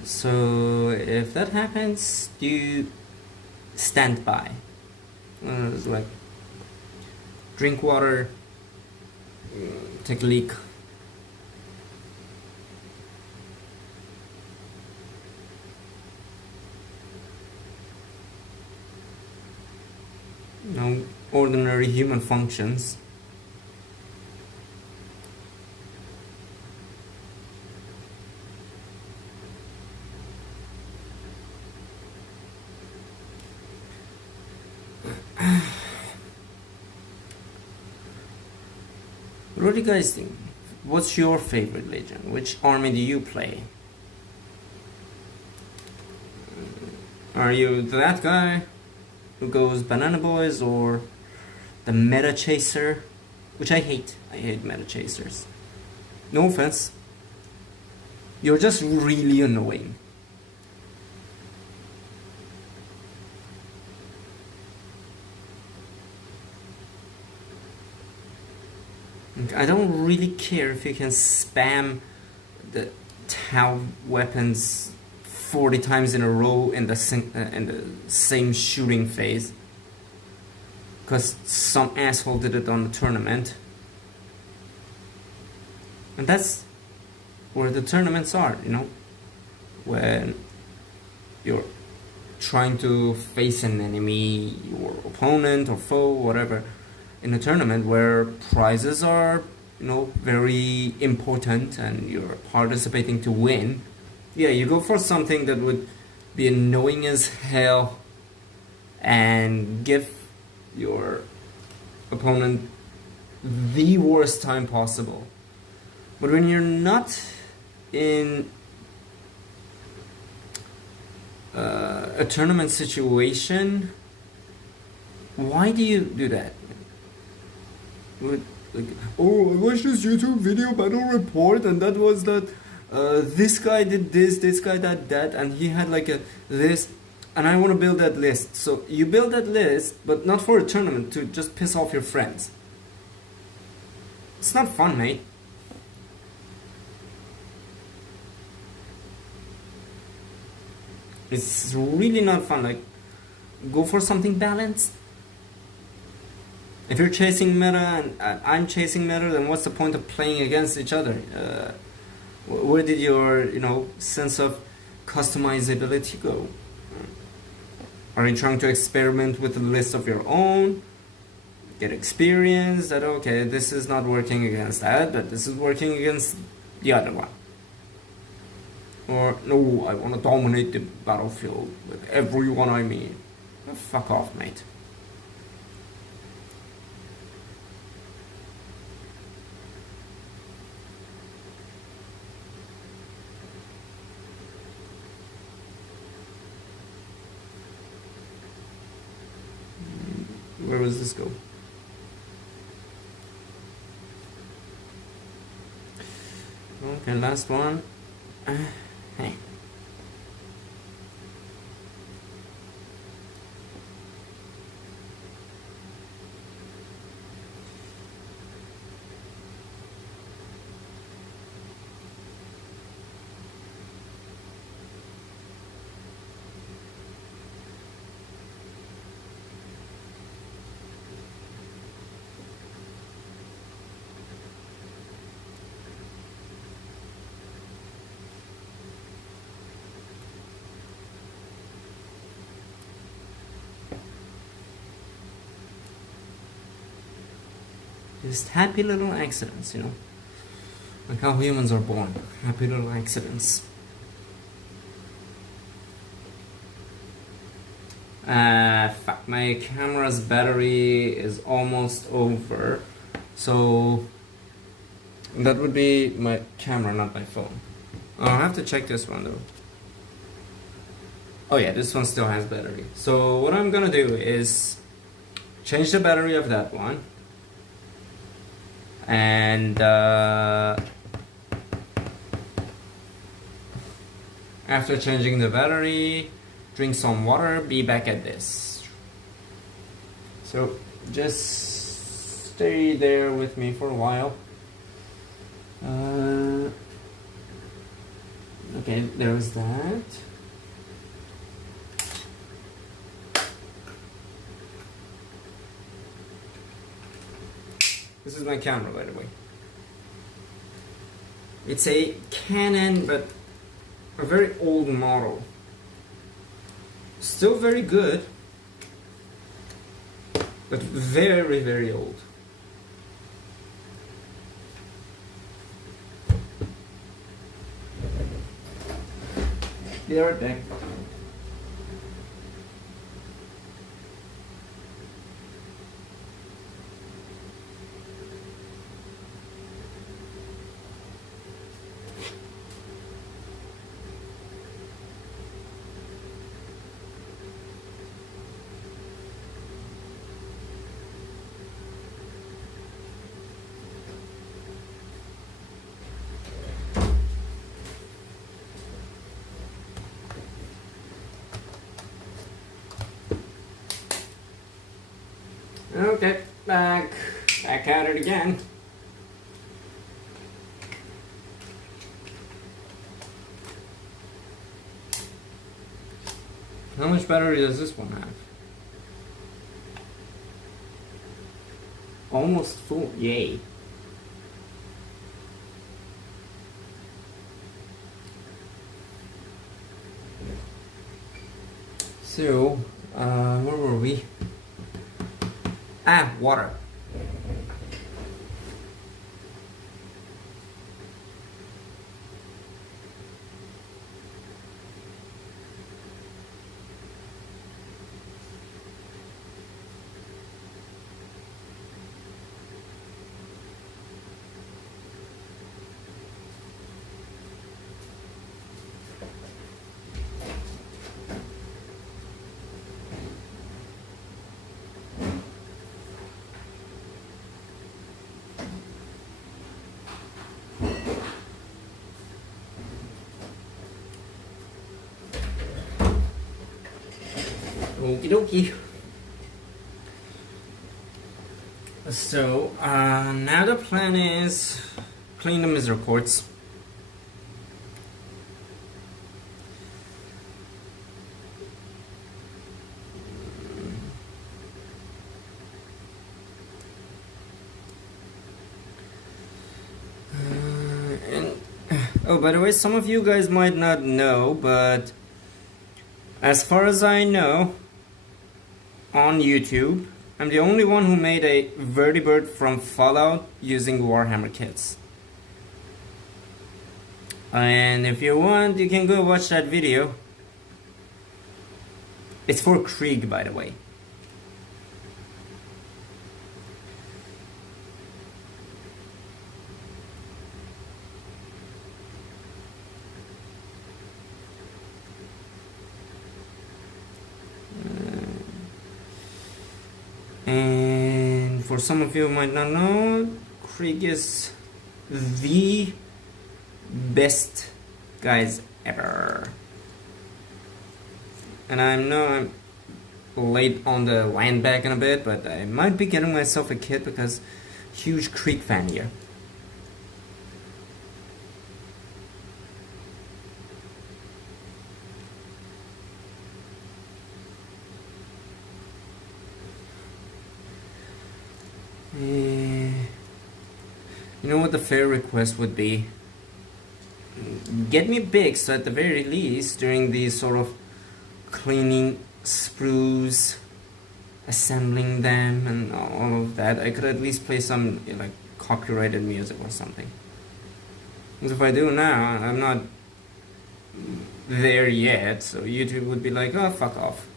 So if that happens, you stand by. It's like drink water, take a leak. You know, ordinary human functions. What do you guys think? What's your favorite Legion? Which army do you play? Are you that guy who goes BananaBoiz or the meta chaser? Which I hate. I hate meta chasers. No offense. You're just really annoying. I don't really care if you can spam the Tau weapons 40 times in a row in the same shooting phase, because some asshole did it on the tournament. And that's where the tournaments are, you know, when you're trying to face an enemy, your opponent or foe, whatever, in a tournament where prizes are, you know, very important and you're participating to win. Yeah, you go for something that would be annoying as hell and give your opponent the worst time possible. But when you're not in a tournament situation, why do you do that? Like, oh, I watched this YouTube video battle report, and that was that this guy did this guy did that, and he had like a list, and I want to build that list. So you build that list, but not for a tournament, to just piss off your friends. It's not fun, mate. It's really not fun. Like, go for something balanced. If you're chasing meta and I'm chasing meta, then what's the point of playing against each other? Where did your, you know, sense of customizability go? Are you trying to experiment with a list of your own? Get experience that, okay, this is not working against that, but this is working against the other one. Or, no, I want to dominate the battlefield with everyone I meet. Oh, fuck off, mate. Where does this go? Okay, last one. Hey. Just happy little accidents, you know? Like how humans are born. Happy little accidents. Fuck, my camera's battery is almost over. So that would be my camera, not my phone. I'll have to check this one though. Oh yeah, this one still has battery. So what I'm gonna do is change the battery of that one. And after changing the battery, drink some water, be back at this. So just stay there with me for a while. Okay, there's that. This is my camera, by the way. It's a Canon, but a very old model. Still very good, but very, very old. Be right back. Okay, back at it again. How much battery does this one have? Almost full, yay. So, where were we? Ah, water. Okie dokie. So, now the plan is clean the miser quartz. Oh, by the way, some of you guys might not know, but as far as I know, on YouTube, I'm the only one who made a vertibird from Fallout using Warhammer kits. And if you want, you can go watch that video. It's for Krieg, by the way. And for some of you who might not know, Krieg is the best guys ever. And I know I'm late on the land back in a bit, but I might be getting myself a kit because huge Krieg fan here. You know what the fair request would be? Get me big, so at the very least, during these sort of cleaning sprues assembling them and all of that, I could at least play some like copyrighted music or something. Because if I do now, I'm not there yet, so YouTube would be like, oh, fuck off.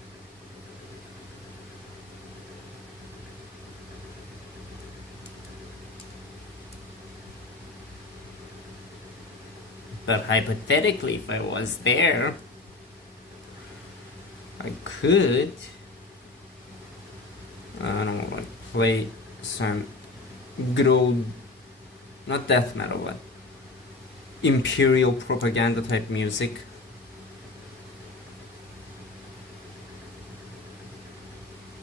But hypothetically, if I was there, I could, I don't know, like play some good old, not death metal, but imperial propaganda type music.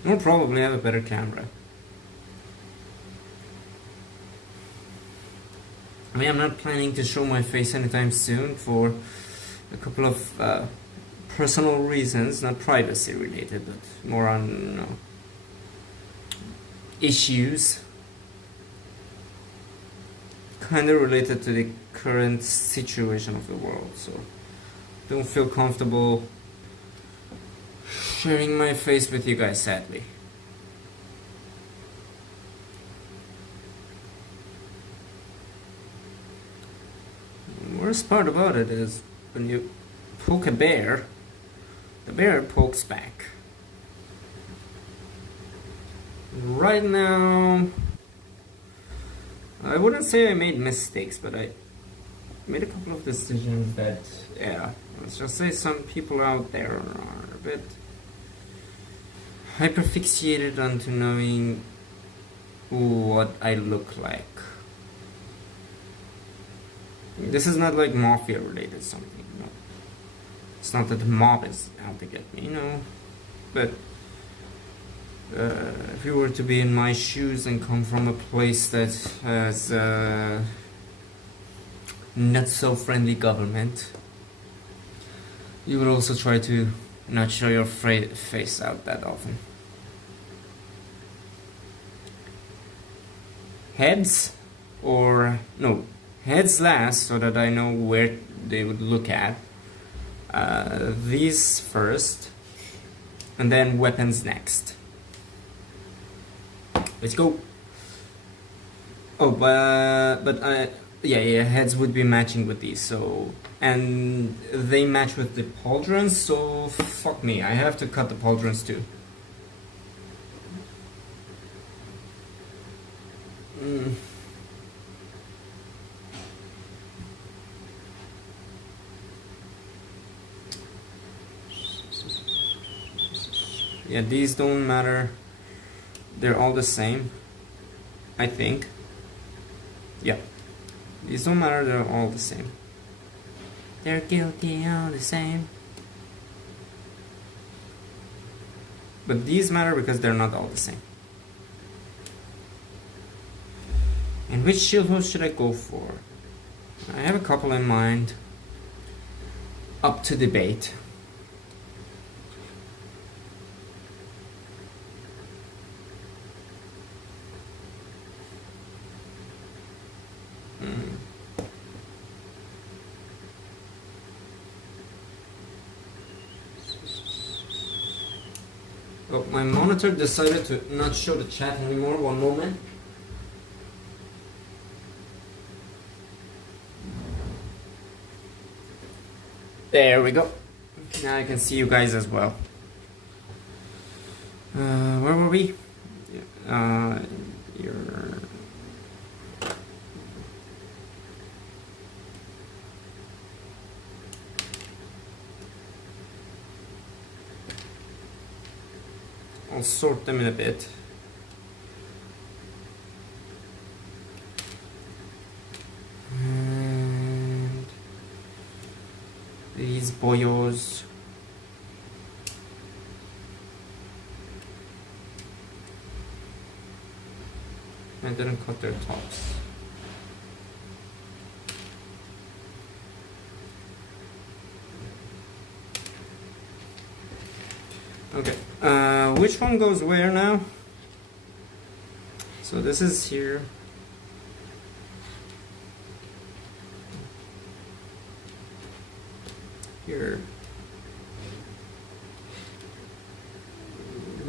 Or probably have a better camera. I mean, I'm not planning to show my face anytime soon for a couple of personal reasons, not privacy related, but more on, you know, issues kind of related to the current situation of the world. So don't feel comfortable sharing my face with you guys, sadly. The worst part about it is when you poke a bear, the bear pokes back. Right now, I wouldn't say I made mistakes, but I made a couple of decisions that, yeah, let's just say some people out there are a bit hyperfixated onto knowing what I look like. This is not like mafia related something, no. It's not that the mob is out to get me, no. But if you were to be in my shoes and come from a place that has not so friendly government, you would also try to not show your face out that often. Heads or no, heads last, so that I know where they would look at. These first, and then weapons next. Let's go. Oh, but yeah, heads would be matching with these, so, and they match with the pauldrons, so fuck me, I have to cut the pauldrons too. Yeah, these don't matter. They're all the same, I think. Yeah, these don't matter, they're all the same. They're guilty all the same. But these matter because they're not all the same. And which shield host should I go for? I have a couple in mind. Up to debate. Oh, my monitor decided to not show the chat anymore. One moment. There we go. Now I can see you guys as well. Where were we? I'll sort them in a bit. And these boyos. I didn't cut their tops. Okay, which one goes where now? So this is here. Here.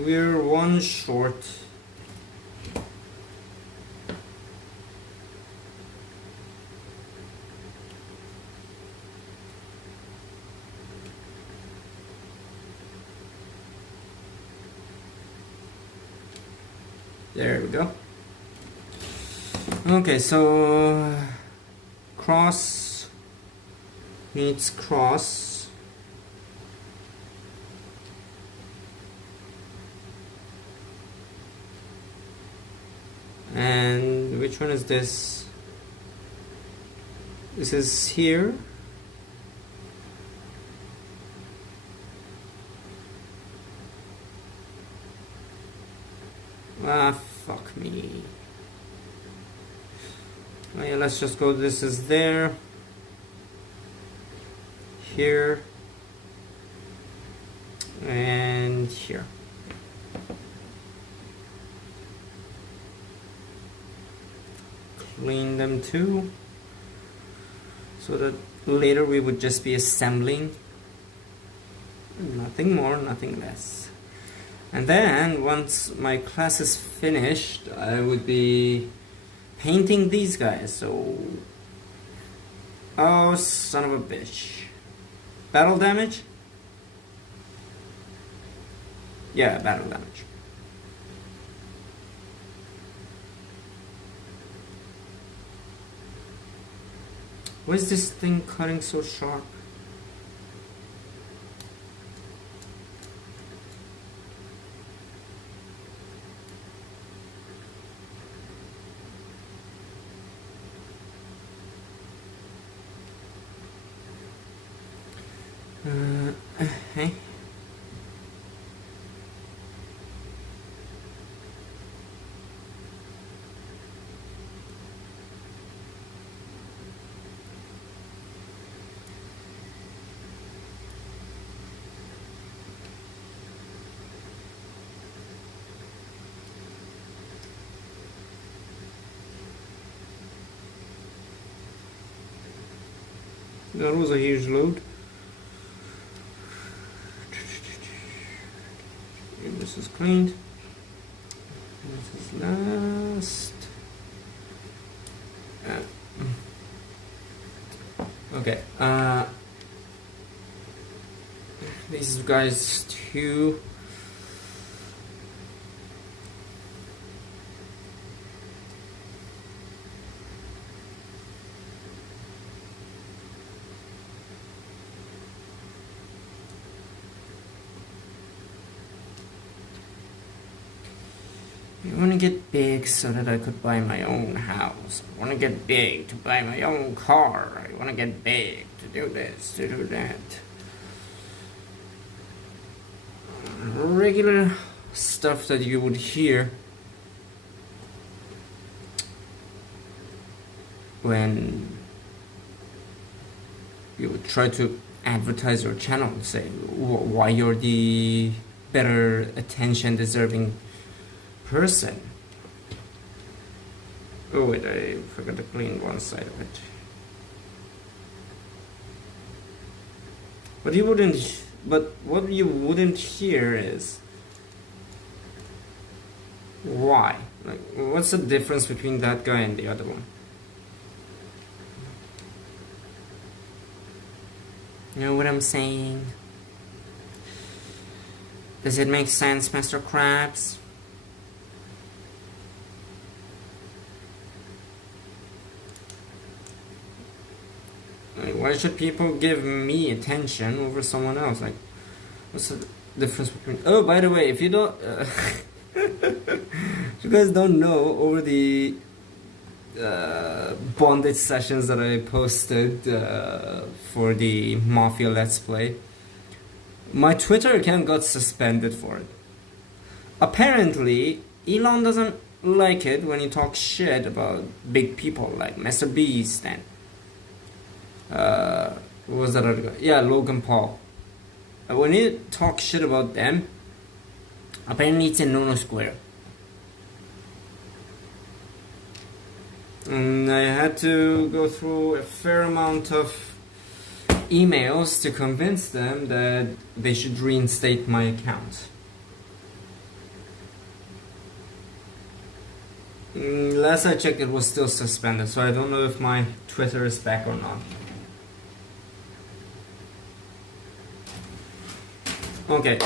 we're one short. There we go. Okay, so cross meets cross. And which one is this? This is here. Ah, fuck me. Oh, yeah, let's just go. This is there. Here. And here. Clean them too. So that later we would just be assembling. Nothing more, nothing less. And then once my class is finished, I would be painting these guys. So, oh son of a bitch. Battle damage? Yeah, battle damage. Why is this thing cutting so sharp? Hey. That was a huge load. And this is cleaned. This is last. Okay. These guys too. I want to get big so that I could buy my own house. I want to get big to buy my own car. I want to get big to do this, to do that. Regular stuff that you would hear when you would try to advertise your channel, say why you're the better attention deserving person. Oh wait, I forgot to clean one side of it. But what you wouldn't hear is why. Like, what's the difference between that guy and the other one? You know what I'm saying? Does it make sense, Master Krabs? Like, why should people give me attention over someone else? Like, what's the difference between... Oh, by the way, if you don't... if you guys don't know, over the bondage sessions that I posted for the Mafia Let's Play, my Twitter account got suspended for it. Apparently, Elon doesn't like it when you talk shit about big people like Mr. Beast and what was that other guy? Yeah, Logan Paul. When you talk shit about them, apparently it's a no-no square. And I had to go through a fair amount of emails to convince them that they should reinstate my account. Last I checked, it was still suspended, so I don't know if my Twitter is back or not. Okay,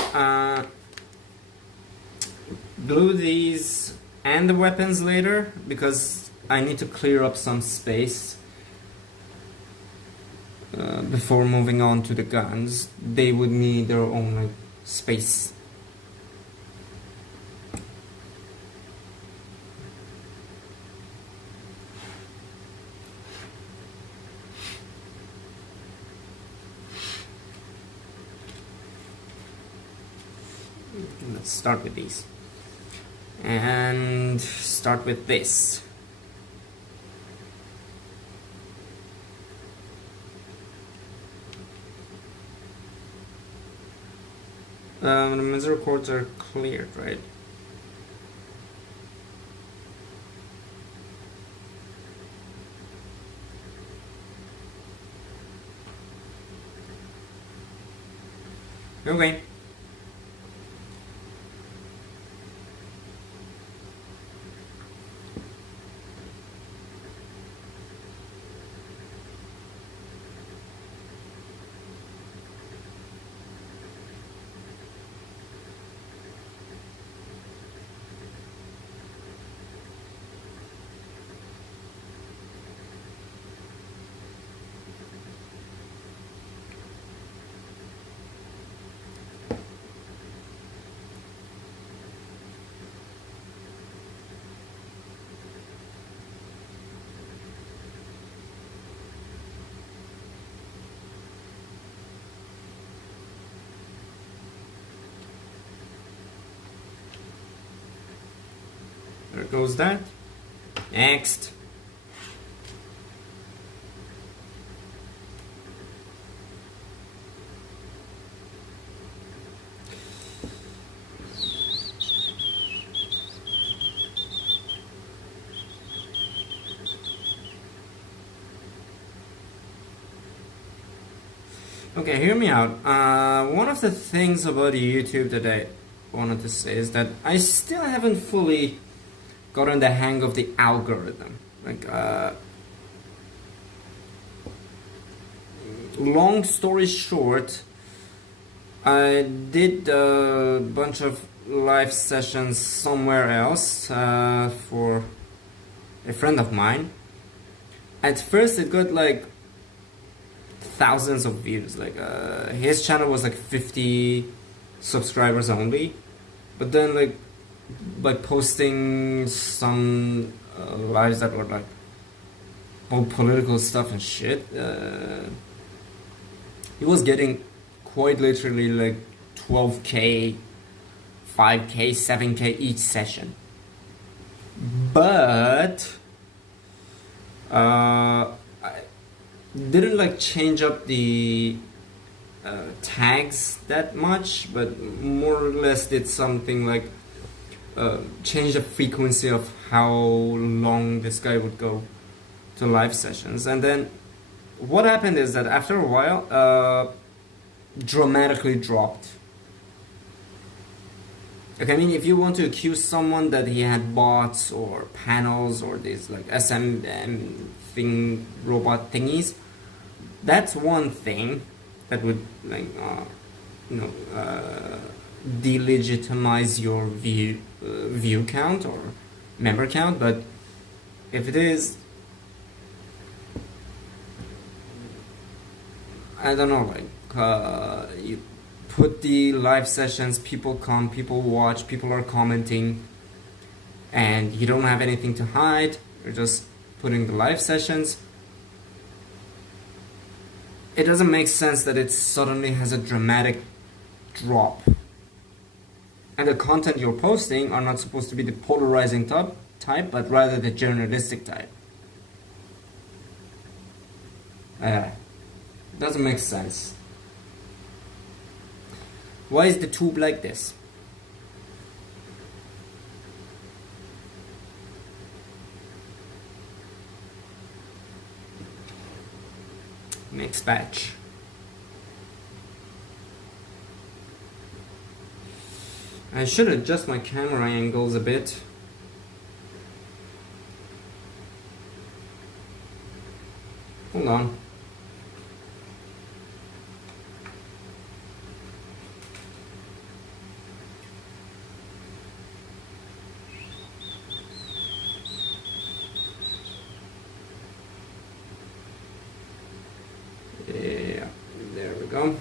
glue these and the weapons later, because I need to clear up some space before moving on to the guns. They would need their own like space. Let's start with these. And start with this. The misery cords are cleared, right? Okay. There goes that. Next. Okay, hear me out. One of the things about YouTube that I wanted to say is that I still haven't fully gotten the hang of the algorithm. Like, long story short, I did a bunch of live sessions somewhere else for a friend of mine. At first, it got like thousands of views. Like, his channel was like 50 subscribers only, but then like by posting some lives that were like all political stuff and shit, he was getting quite literally like 12k, 5k, 7k each session. But I didn't like change up the tags that much, but more or less did something like change the frequency of how long this guy would go to live sessions. And then what happened is that after a while, dramatically dropped. Like, I mean, if you want to accuse someone that he had bots or panels or these like SMM thing, robot thingies, that's one thing that would like, delegitimize your view count or member count. But if it is, I don't know, like you put the live sessions, people come, people watch, people are commenting, and you don't have anything to hide, you're just putting the live sessions, it doesn't make sense that it suddenly has a dramatic drop. And the content you're posting are not supposed to be the polarizing type, but rather the journalistic type. Doesn't make sense. Why is the tube like this? Next batch. I should adjust my camera angles a bit. Hold on. Yeah, there we go.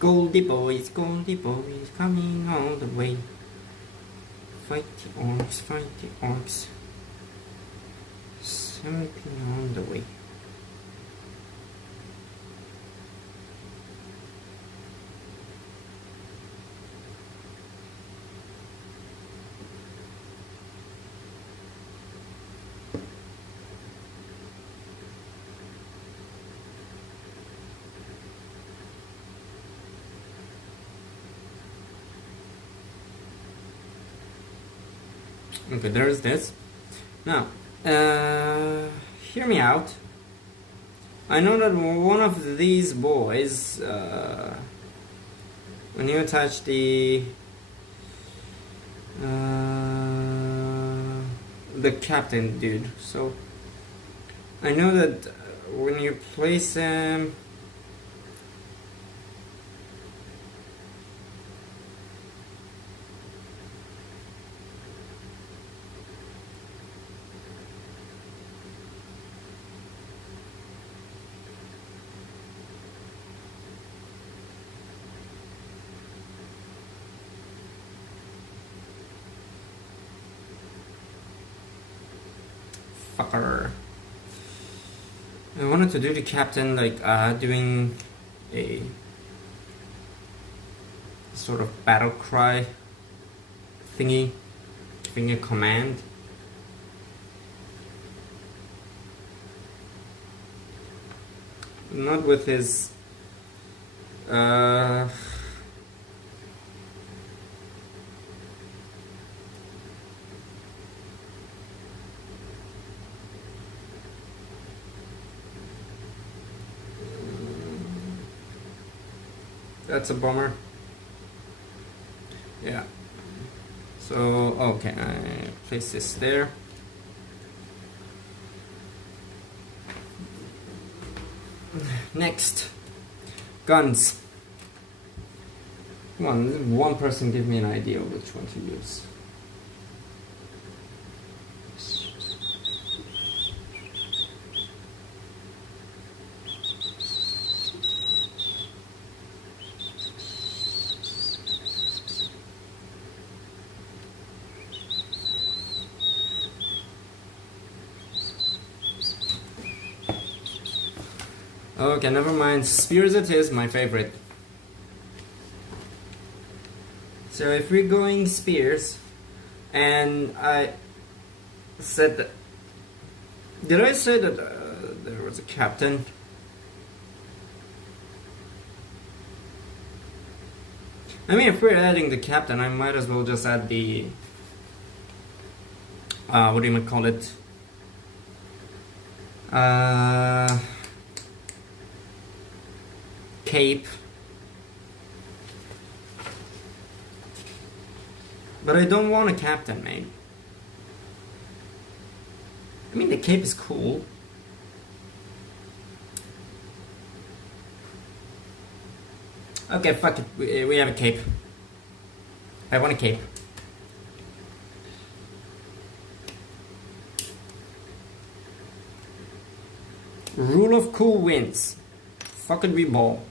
Goldie boys, coming all the way. Fight the orcs, fight the orcs. Something on the way. Okay, there's this. Now, hear me out. I know that one of these boys, when you attach the captain dude, so I know that when you place him, fucker. I wanted to do the captain like doing a sort of battle cry thingy, giving a command. Not with his that's a bummer. Yeah. So, okay, I place this there. Next, guns. Come on, one person give me an idea of which one to use. Okay, never mind. Spears it is, my favorite. So if we're going spears, and I said that, did I say that there was a captain? I mean, if we're adding the captain, I might as well just add the what do you call it? Cape. But I don't want a captain, mate. I mean, the cape is cool. Okay, fuck it. We have a cape. I want a cape. Rule of cool wins. Fuck it, we ball.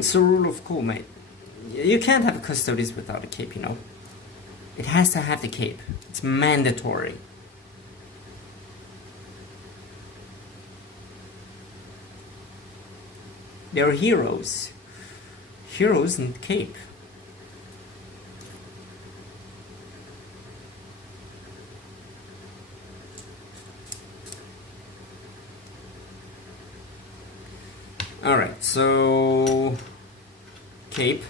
It's a rule of cool, mate. You can't have custodies without a cape, you know. It has to have the cape. It's mandatory. They're heroes. Heroes need cape. Alright, so cape.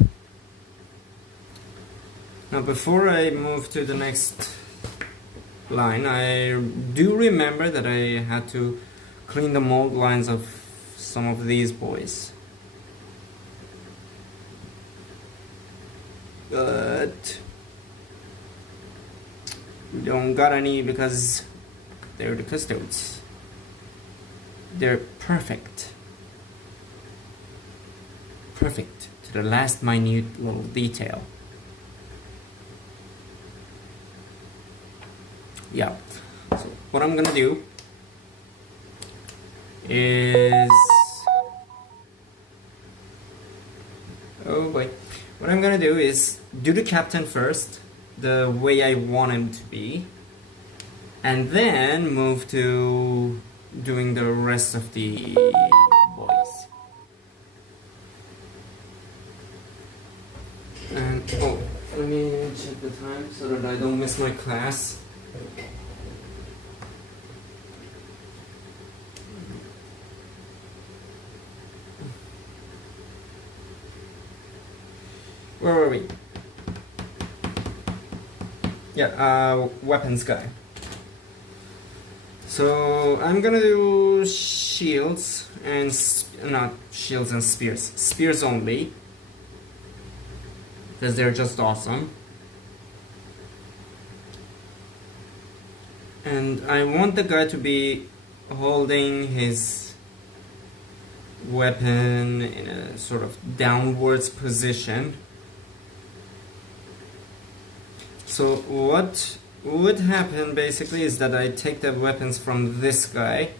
Now before I move to the next line, I do remember that I had to clean the mold lines of some of these boys. But we don't got any because they're the custodes. They're perfect. Perfect to the last minute little detail. Yeah, so what I'm gonna do is, oh boy, what I'm gonna do is do the captain first, the way I want him to be, and then move to doing the rest of the boys. And oh, let me check the time so that I don't miss my class. Where were we? Yeah, weapons guy. So I'm gonna do shields and not shields and spears. Spears only, because they're just awesome. And I want the guy to be holding his weapon in a sort of downwards position. So what would happen basically is that I take the weapons from this guy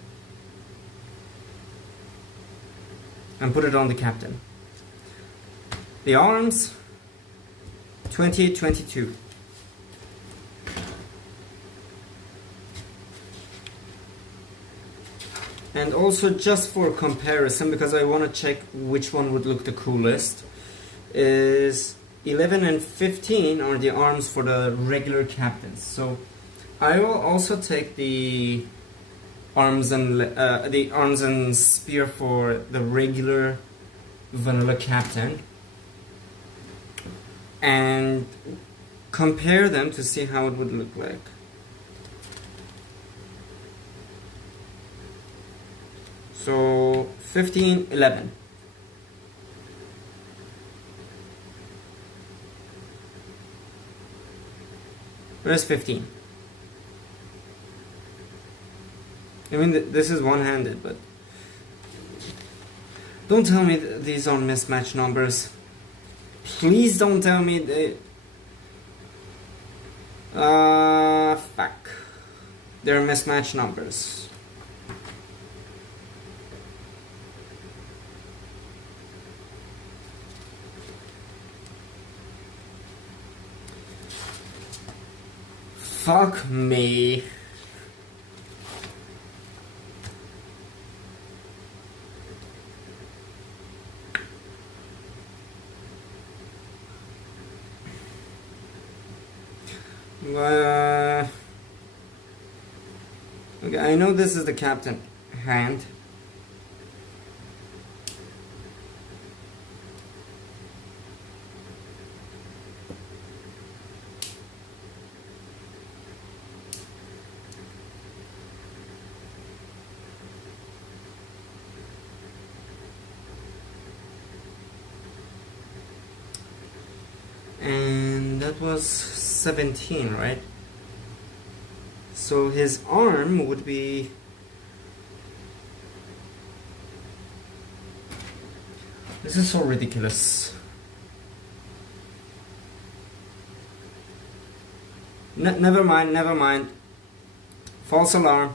and put it on the captain. The arms, 20, 22. And also just for comparison, because I want to check which one would look the coolest, is 11 and 15 are the arms for the regular captains. So I will also take the arms and spear for the regular vanilla captain and compare them to see how it would look like. So 15, 11. Where's 15? I mean, this is one-handed, but don't tell me these are mismatched numbers. Please don't tell me they... fuck. They're mismatched numbers. Fuck me. Okay, I know this is the captain hand. And that was 17, right? So his arm would be... This is so ridiculous. Never mind. False alarm.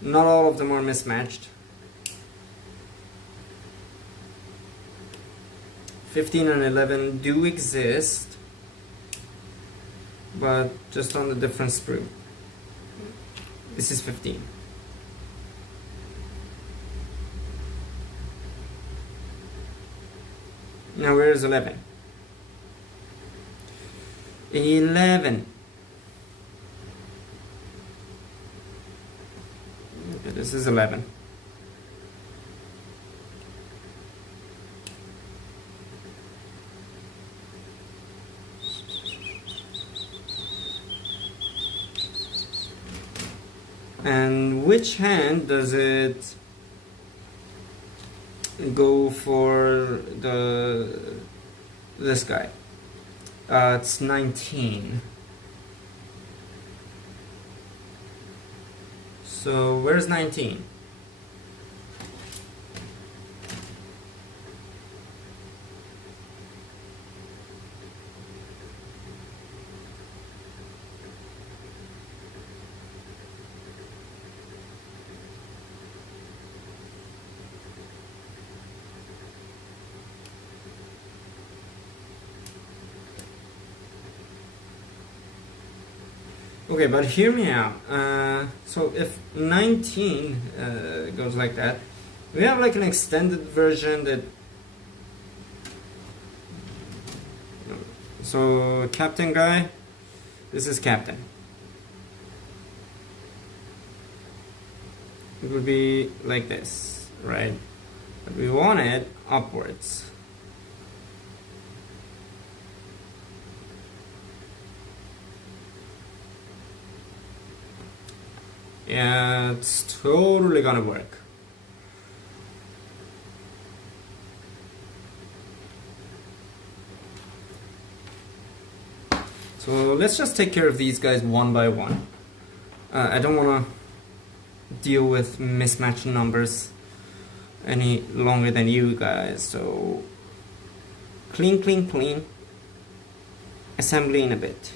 Not all of them are mismatched. 15 and 11 do exist, but just on a different sprue. This is 15. Now where is 11? 11. Okay, this is 11. And which hand does it go for this guy? It's 19. So where's 19? Okay, but hear me out. So if 19 goes like that, we have like an extended version that. So captain guy, this is captain. It would be like this, right? But we want it upwards. Yeah, it's totally gonna work. So let's just take care of these guys one by one. I don't want to deal with mismatched numbers any longer than you guys, so clean, clean, clean. Assembly in a bit.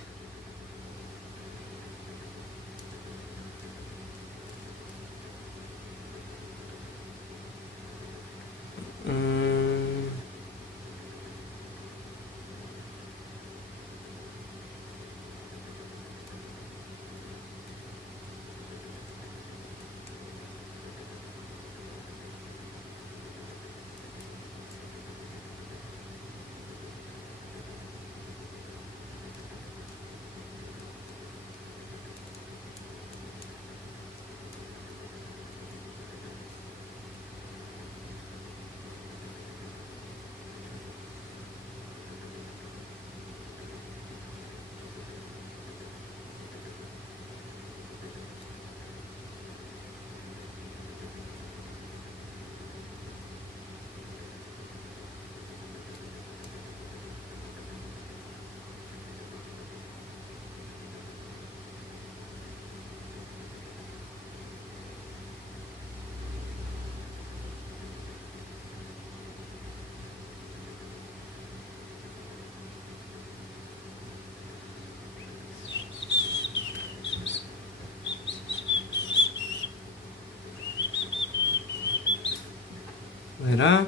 Right.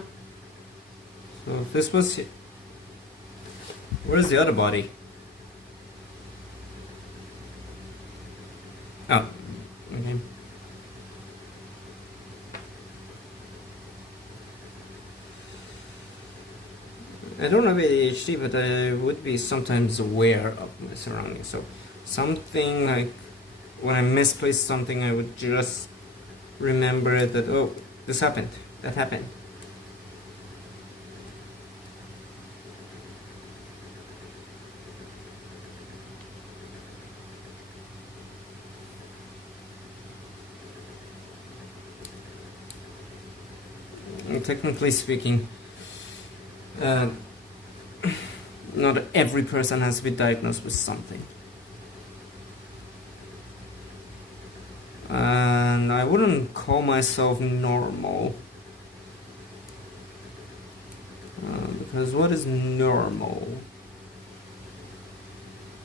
So if this was, where's the other body? Oh, okay. I don't have ADHD, but I would be sometimes aware of my surroundings. So something like when I misplace something, I would just remember it that, oh, this happened, that happened. Technically speaking, not every person has to be diagnosed with something. And I wouldn't call myself normal. Because what is normal?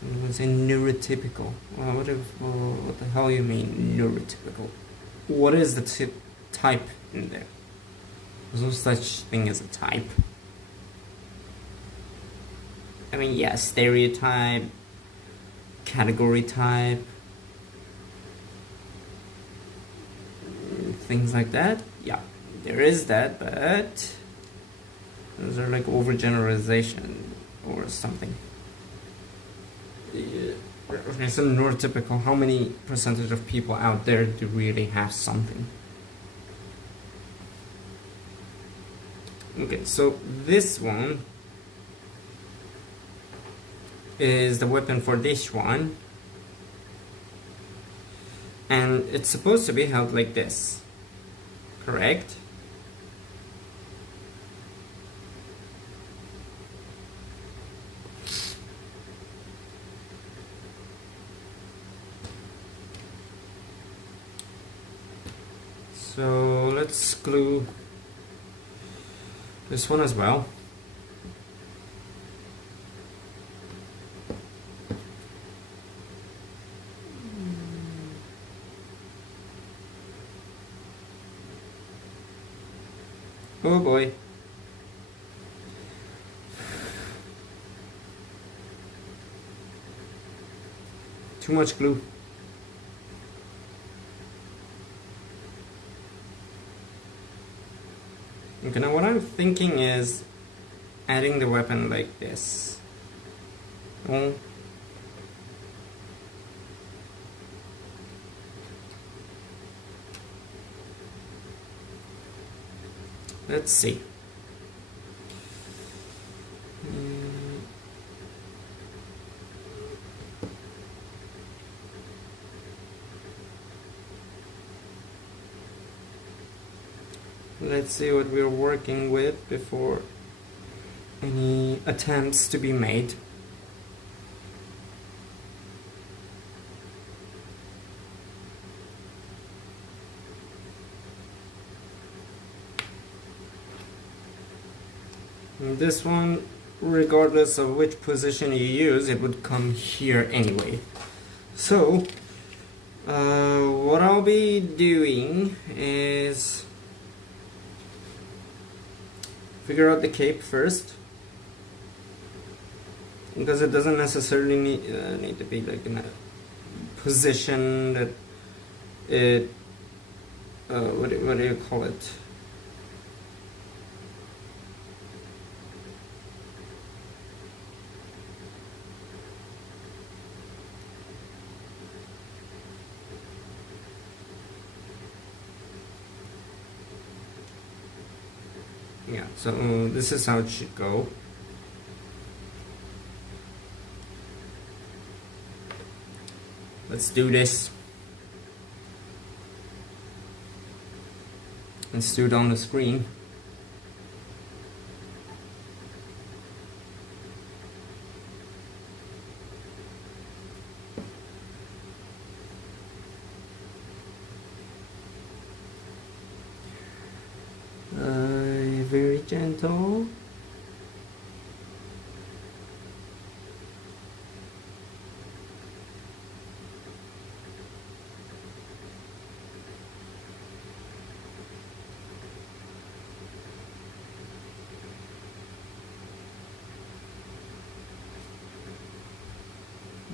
I would say neurotypical. What the hell you mean neurotypical? What is the type in there? There's no such thing as a type. I mean, yeah, stereotype, category type, things like that. Yeah, there is that, but those are like overgeneralization or something. Okay, so neurotypical, how many percentage of people out there do really have something? Okay, so this one is the weapon for this one, and it's supposed to be held like this, correct? So let's glue this one as well. Oh boy. Too much glue. Okay, now what I'm thinking is adding the weapon like this. Oh. Let's see. Let's see what we're working with before any attempts to be made. And this one, regardless of which position you use, it would come here anyway. So, what I'll be doing is figure out the cape first, because it doesn't necessarily need to be like in a position that it what do you call it? Yeah, so this is how it should go. Let's do this. Let's do it on the screen. Very gentle.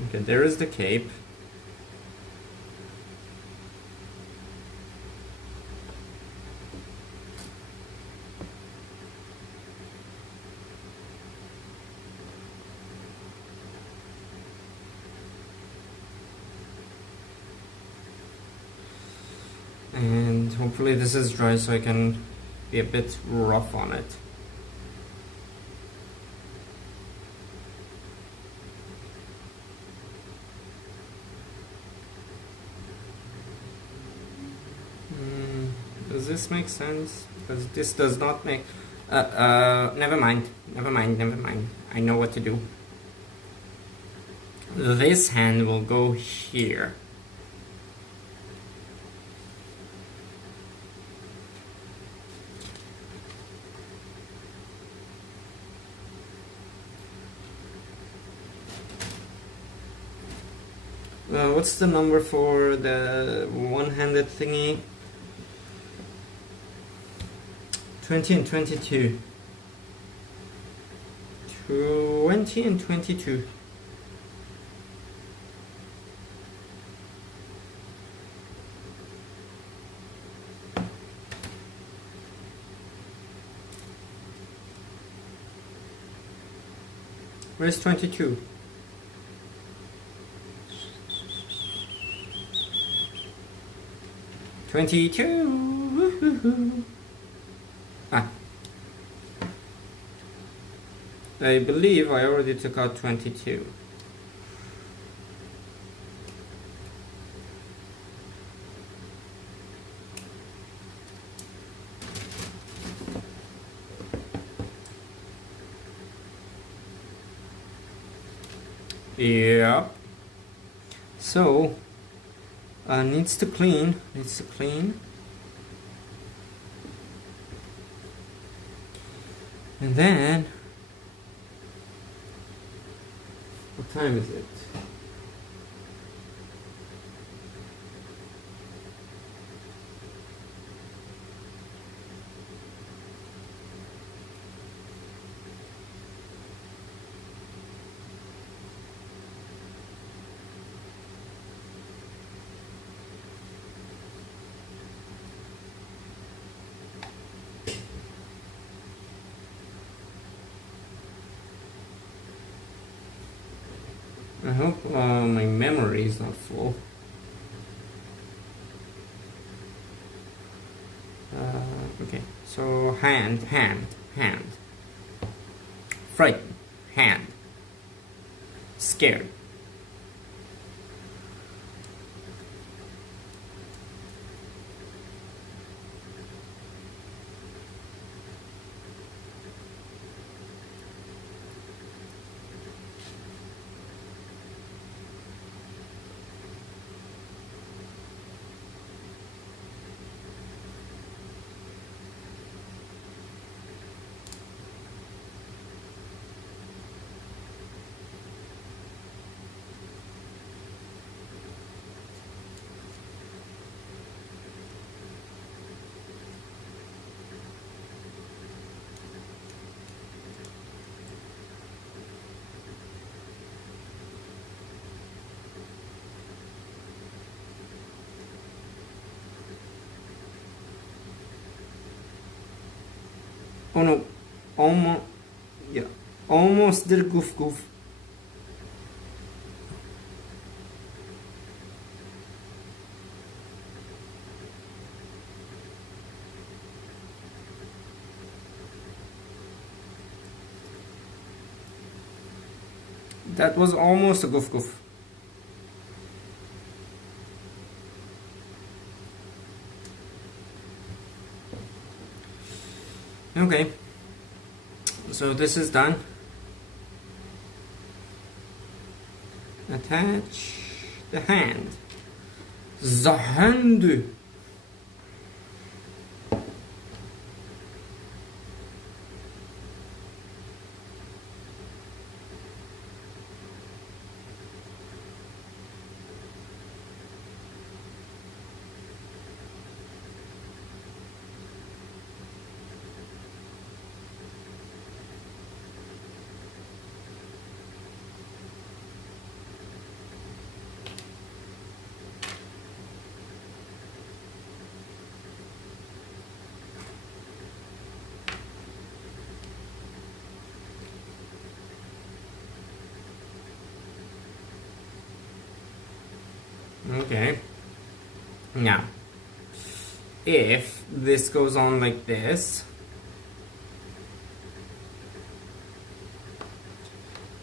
Okay, there is the cape. And hopefully this is dry so I can be a bit rough on it. Does this make sense? Because this does not make... never mind. I know what to do. This hand will go here. What's the number for the one-handed thingy? 20 and 22. 20 20 and 22. Where's 22? Ah. I believe I already took out 22. Yeah. So needs to clean. And then what time is it? I hope my memory is not full. Okay, so hand, frightened, hand, scared. Oh no, almost, yeah, almost did goof. That was almost a goof. Okay, so this is done. Attach the hand. The hand. Okay, now if this goes on like this,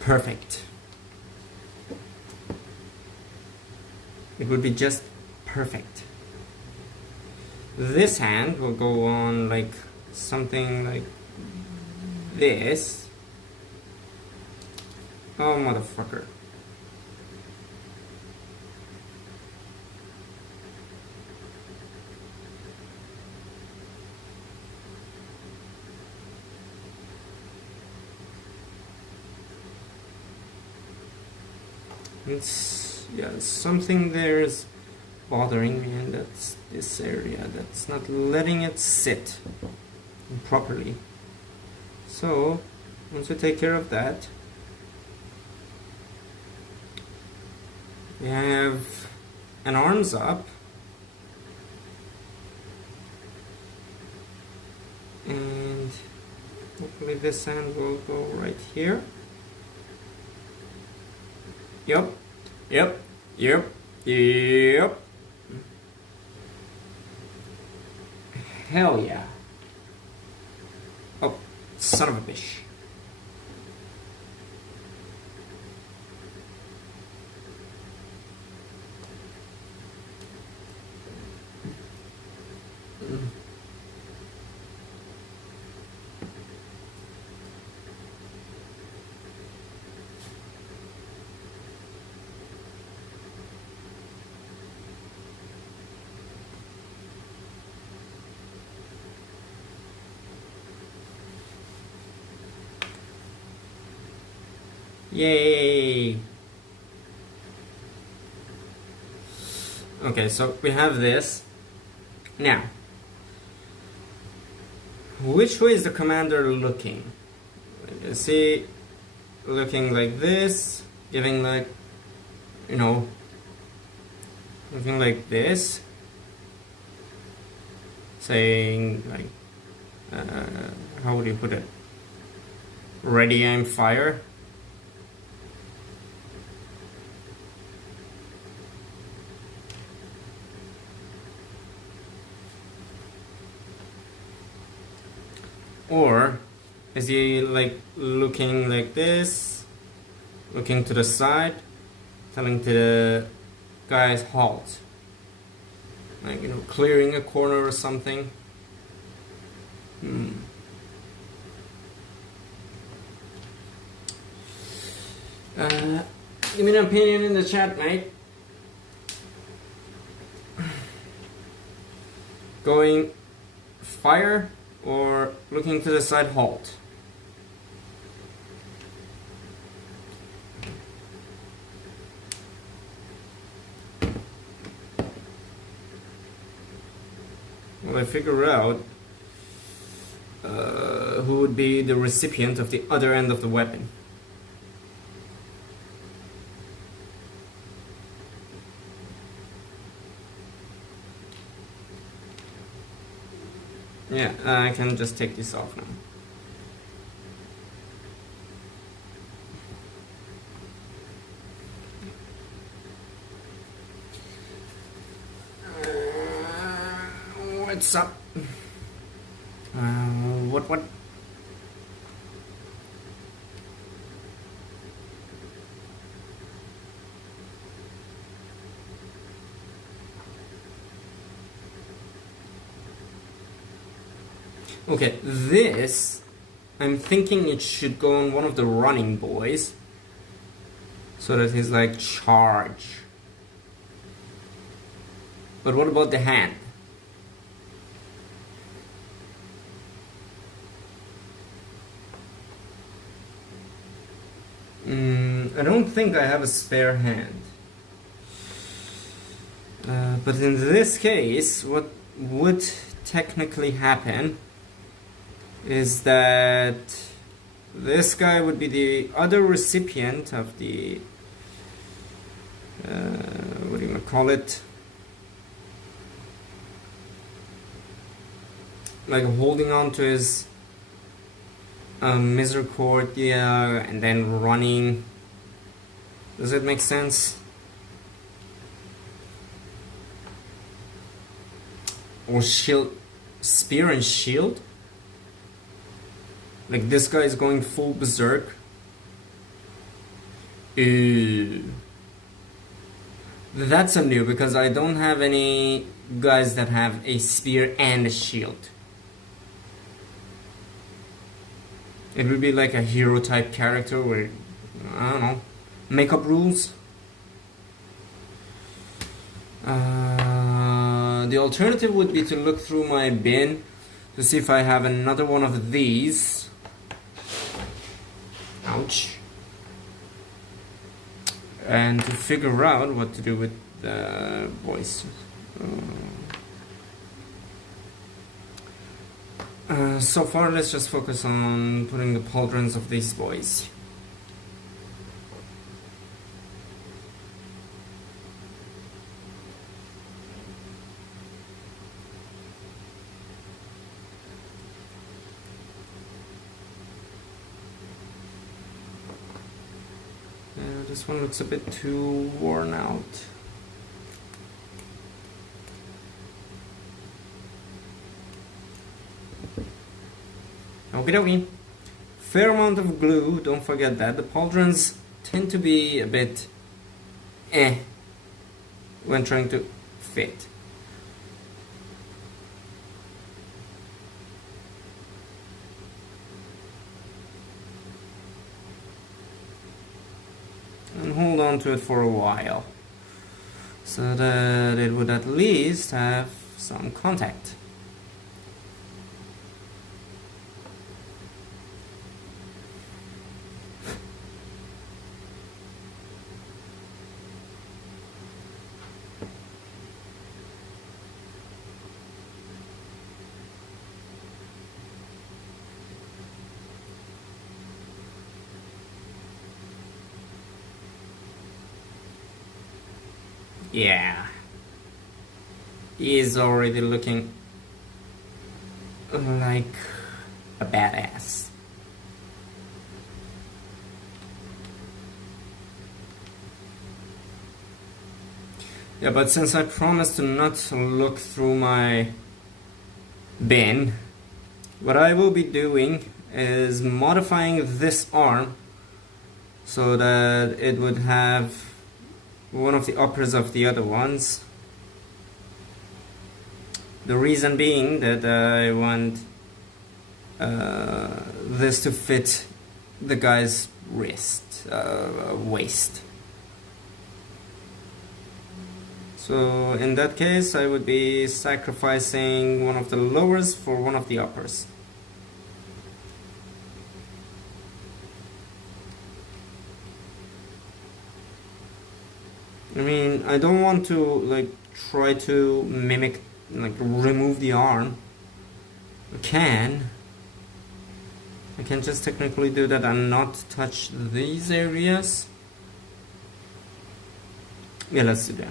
perfect. It would be just perfect. This hand will go on like something like this. Oh, motherfucker. It's, yeah, something there is bothering me, and that's this area that's not letting it sit properly. So once we take care of that, We have an arms up. And hopefully this hand will go right here. Yep. Hell yeah. Oh, son of a bitch. Yay! Okay, so we have this. Now, which way is the commander looking? You see, looking like this, giving like, you know, looking like this, saying like, how would you put it? Ready, aim, fire. Or is he like looking like this, looking to the side, telling to the guys halt, like, you know, clearing a corner or something? Give me an opinion in the chat, mate. Going fire or looking to the side halt? Well, I figure out who would be the recipient of the other end of the weapon. Yeah, I can just take this off now. What's up? What? Okay, this, I'm thinking it should go on one of the running boys, so that he's like charge. But what about the hand? I don't think I have a spare hand. But in this case, what would technically happen is that this guy would be the other recipient of the what do you call it, like holding on to his misericordia and then running. Does it make sense? Or shield, spear and shield. Like this guy is going full berserk. That's a new, because I don't have any guys that have a spear and a shield. It would be like a hero type character where, I don't know, makeup rules. The alternative would be to look through my bin to see if I have another one of these. Ouch. And to figure out what to do with the voice. So far, let's just focus on putting the pauldrons of these boys. This one looks a bit too worn out. Okie dokie. Fair amount of glue, don't forget that. The pauldrons tend to be a bit when trying to fit. And hold on to it for a while so that it would at least have some contact. Yeah, he is already looking like a badass. Yeah, but since I promised to not look through my bin, what I will be doing is modifying this arm so that it would have one of the uppers of the other ones. The reason being that I want this to fit the guy's waist. So in that case I would be sacrificing one of the lowers for one of the uppers. I mean, I don't want to like try to mimic, like remove the arm. I can just technically do that and not touch these areas. Yeah, let's do that.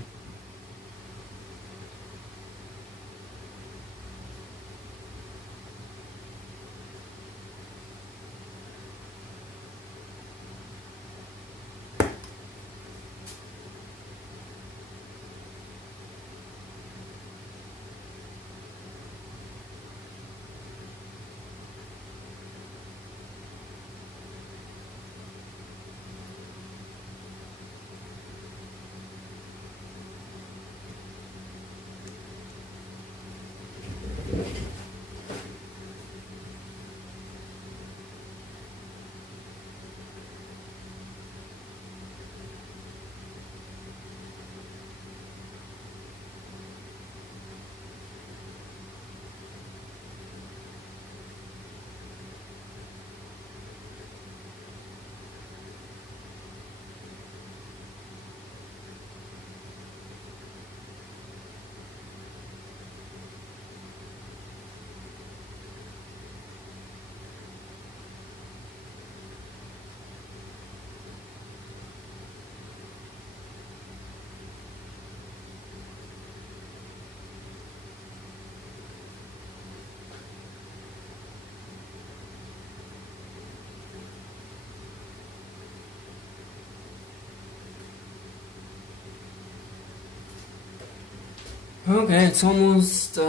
Okay, it's almost 2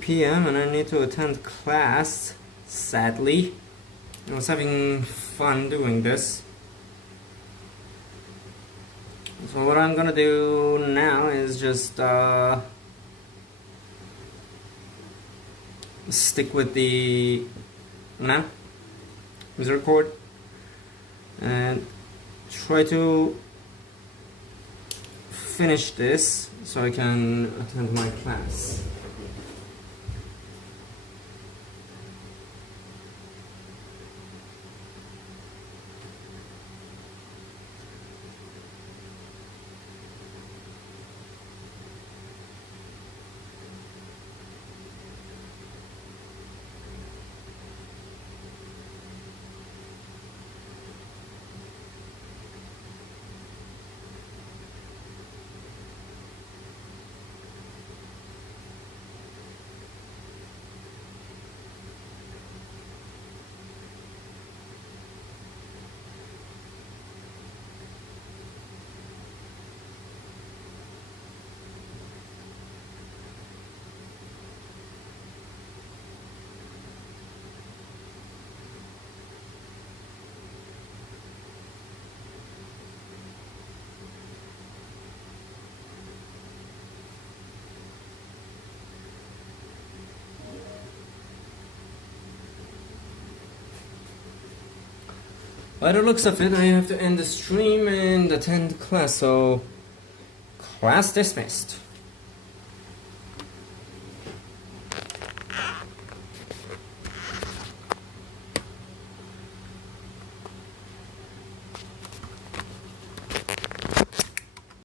p.m. and I need to attend class, sadly. I was having fun doing this. So what I'm gonna do now is just stick with the record and try to finish this so I can attend my class. By the looks of it, I have to end the stream and attend class, so class dismissed.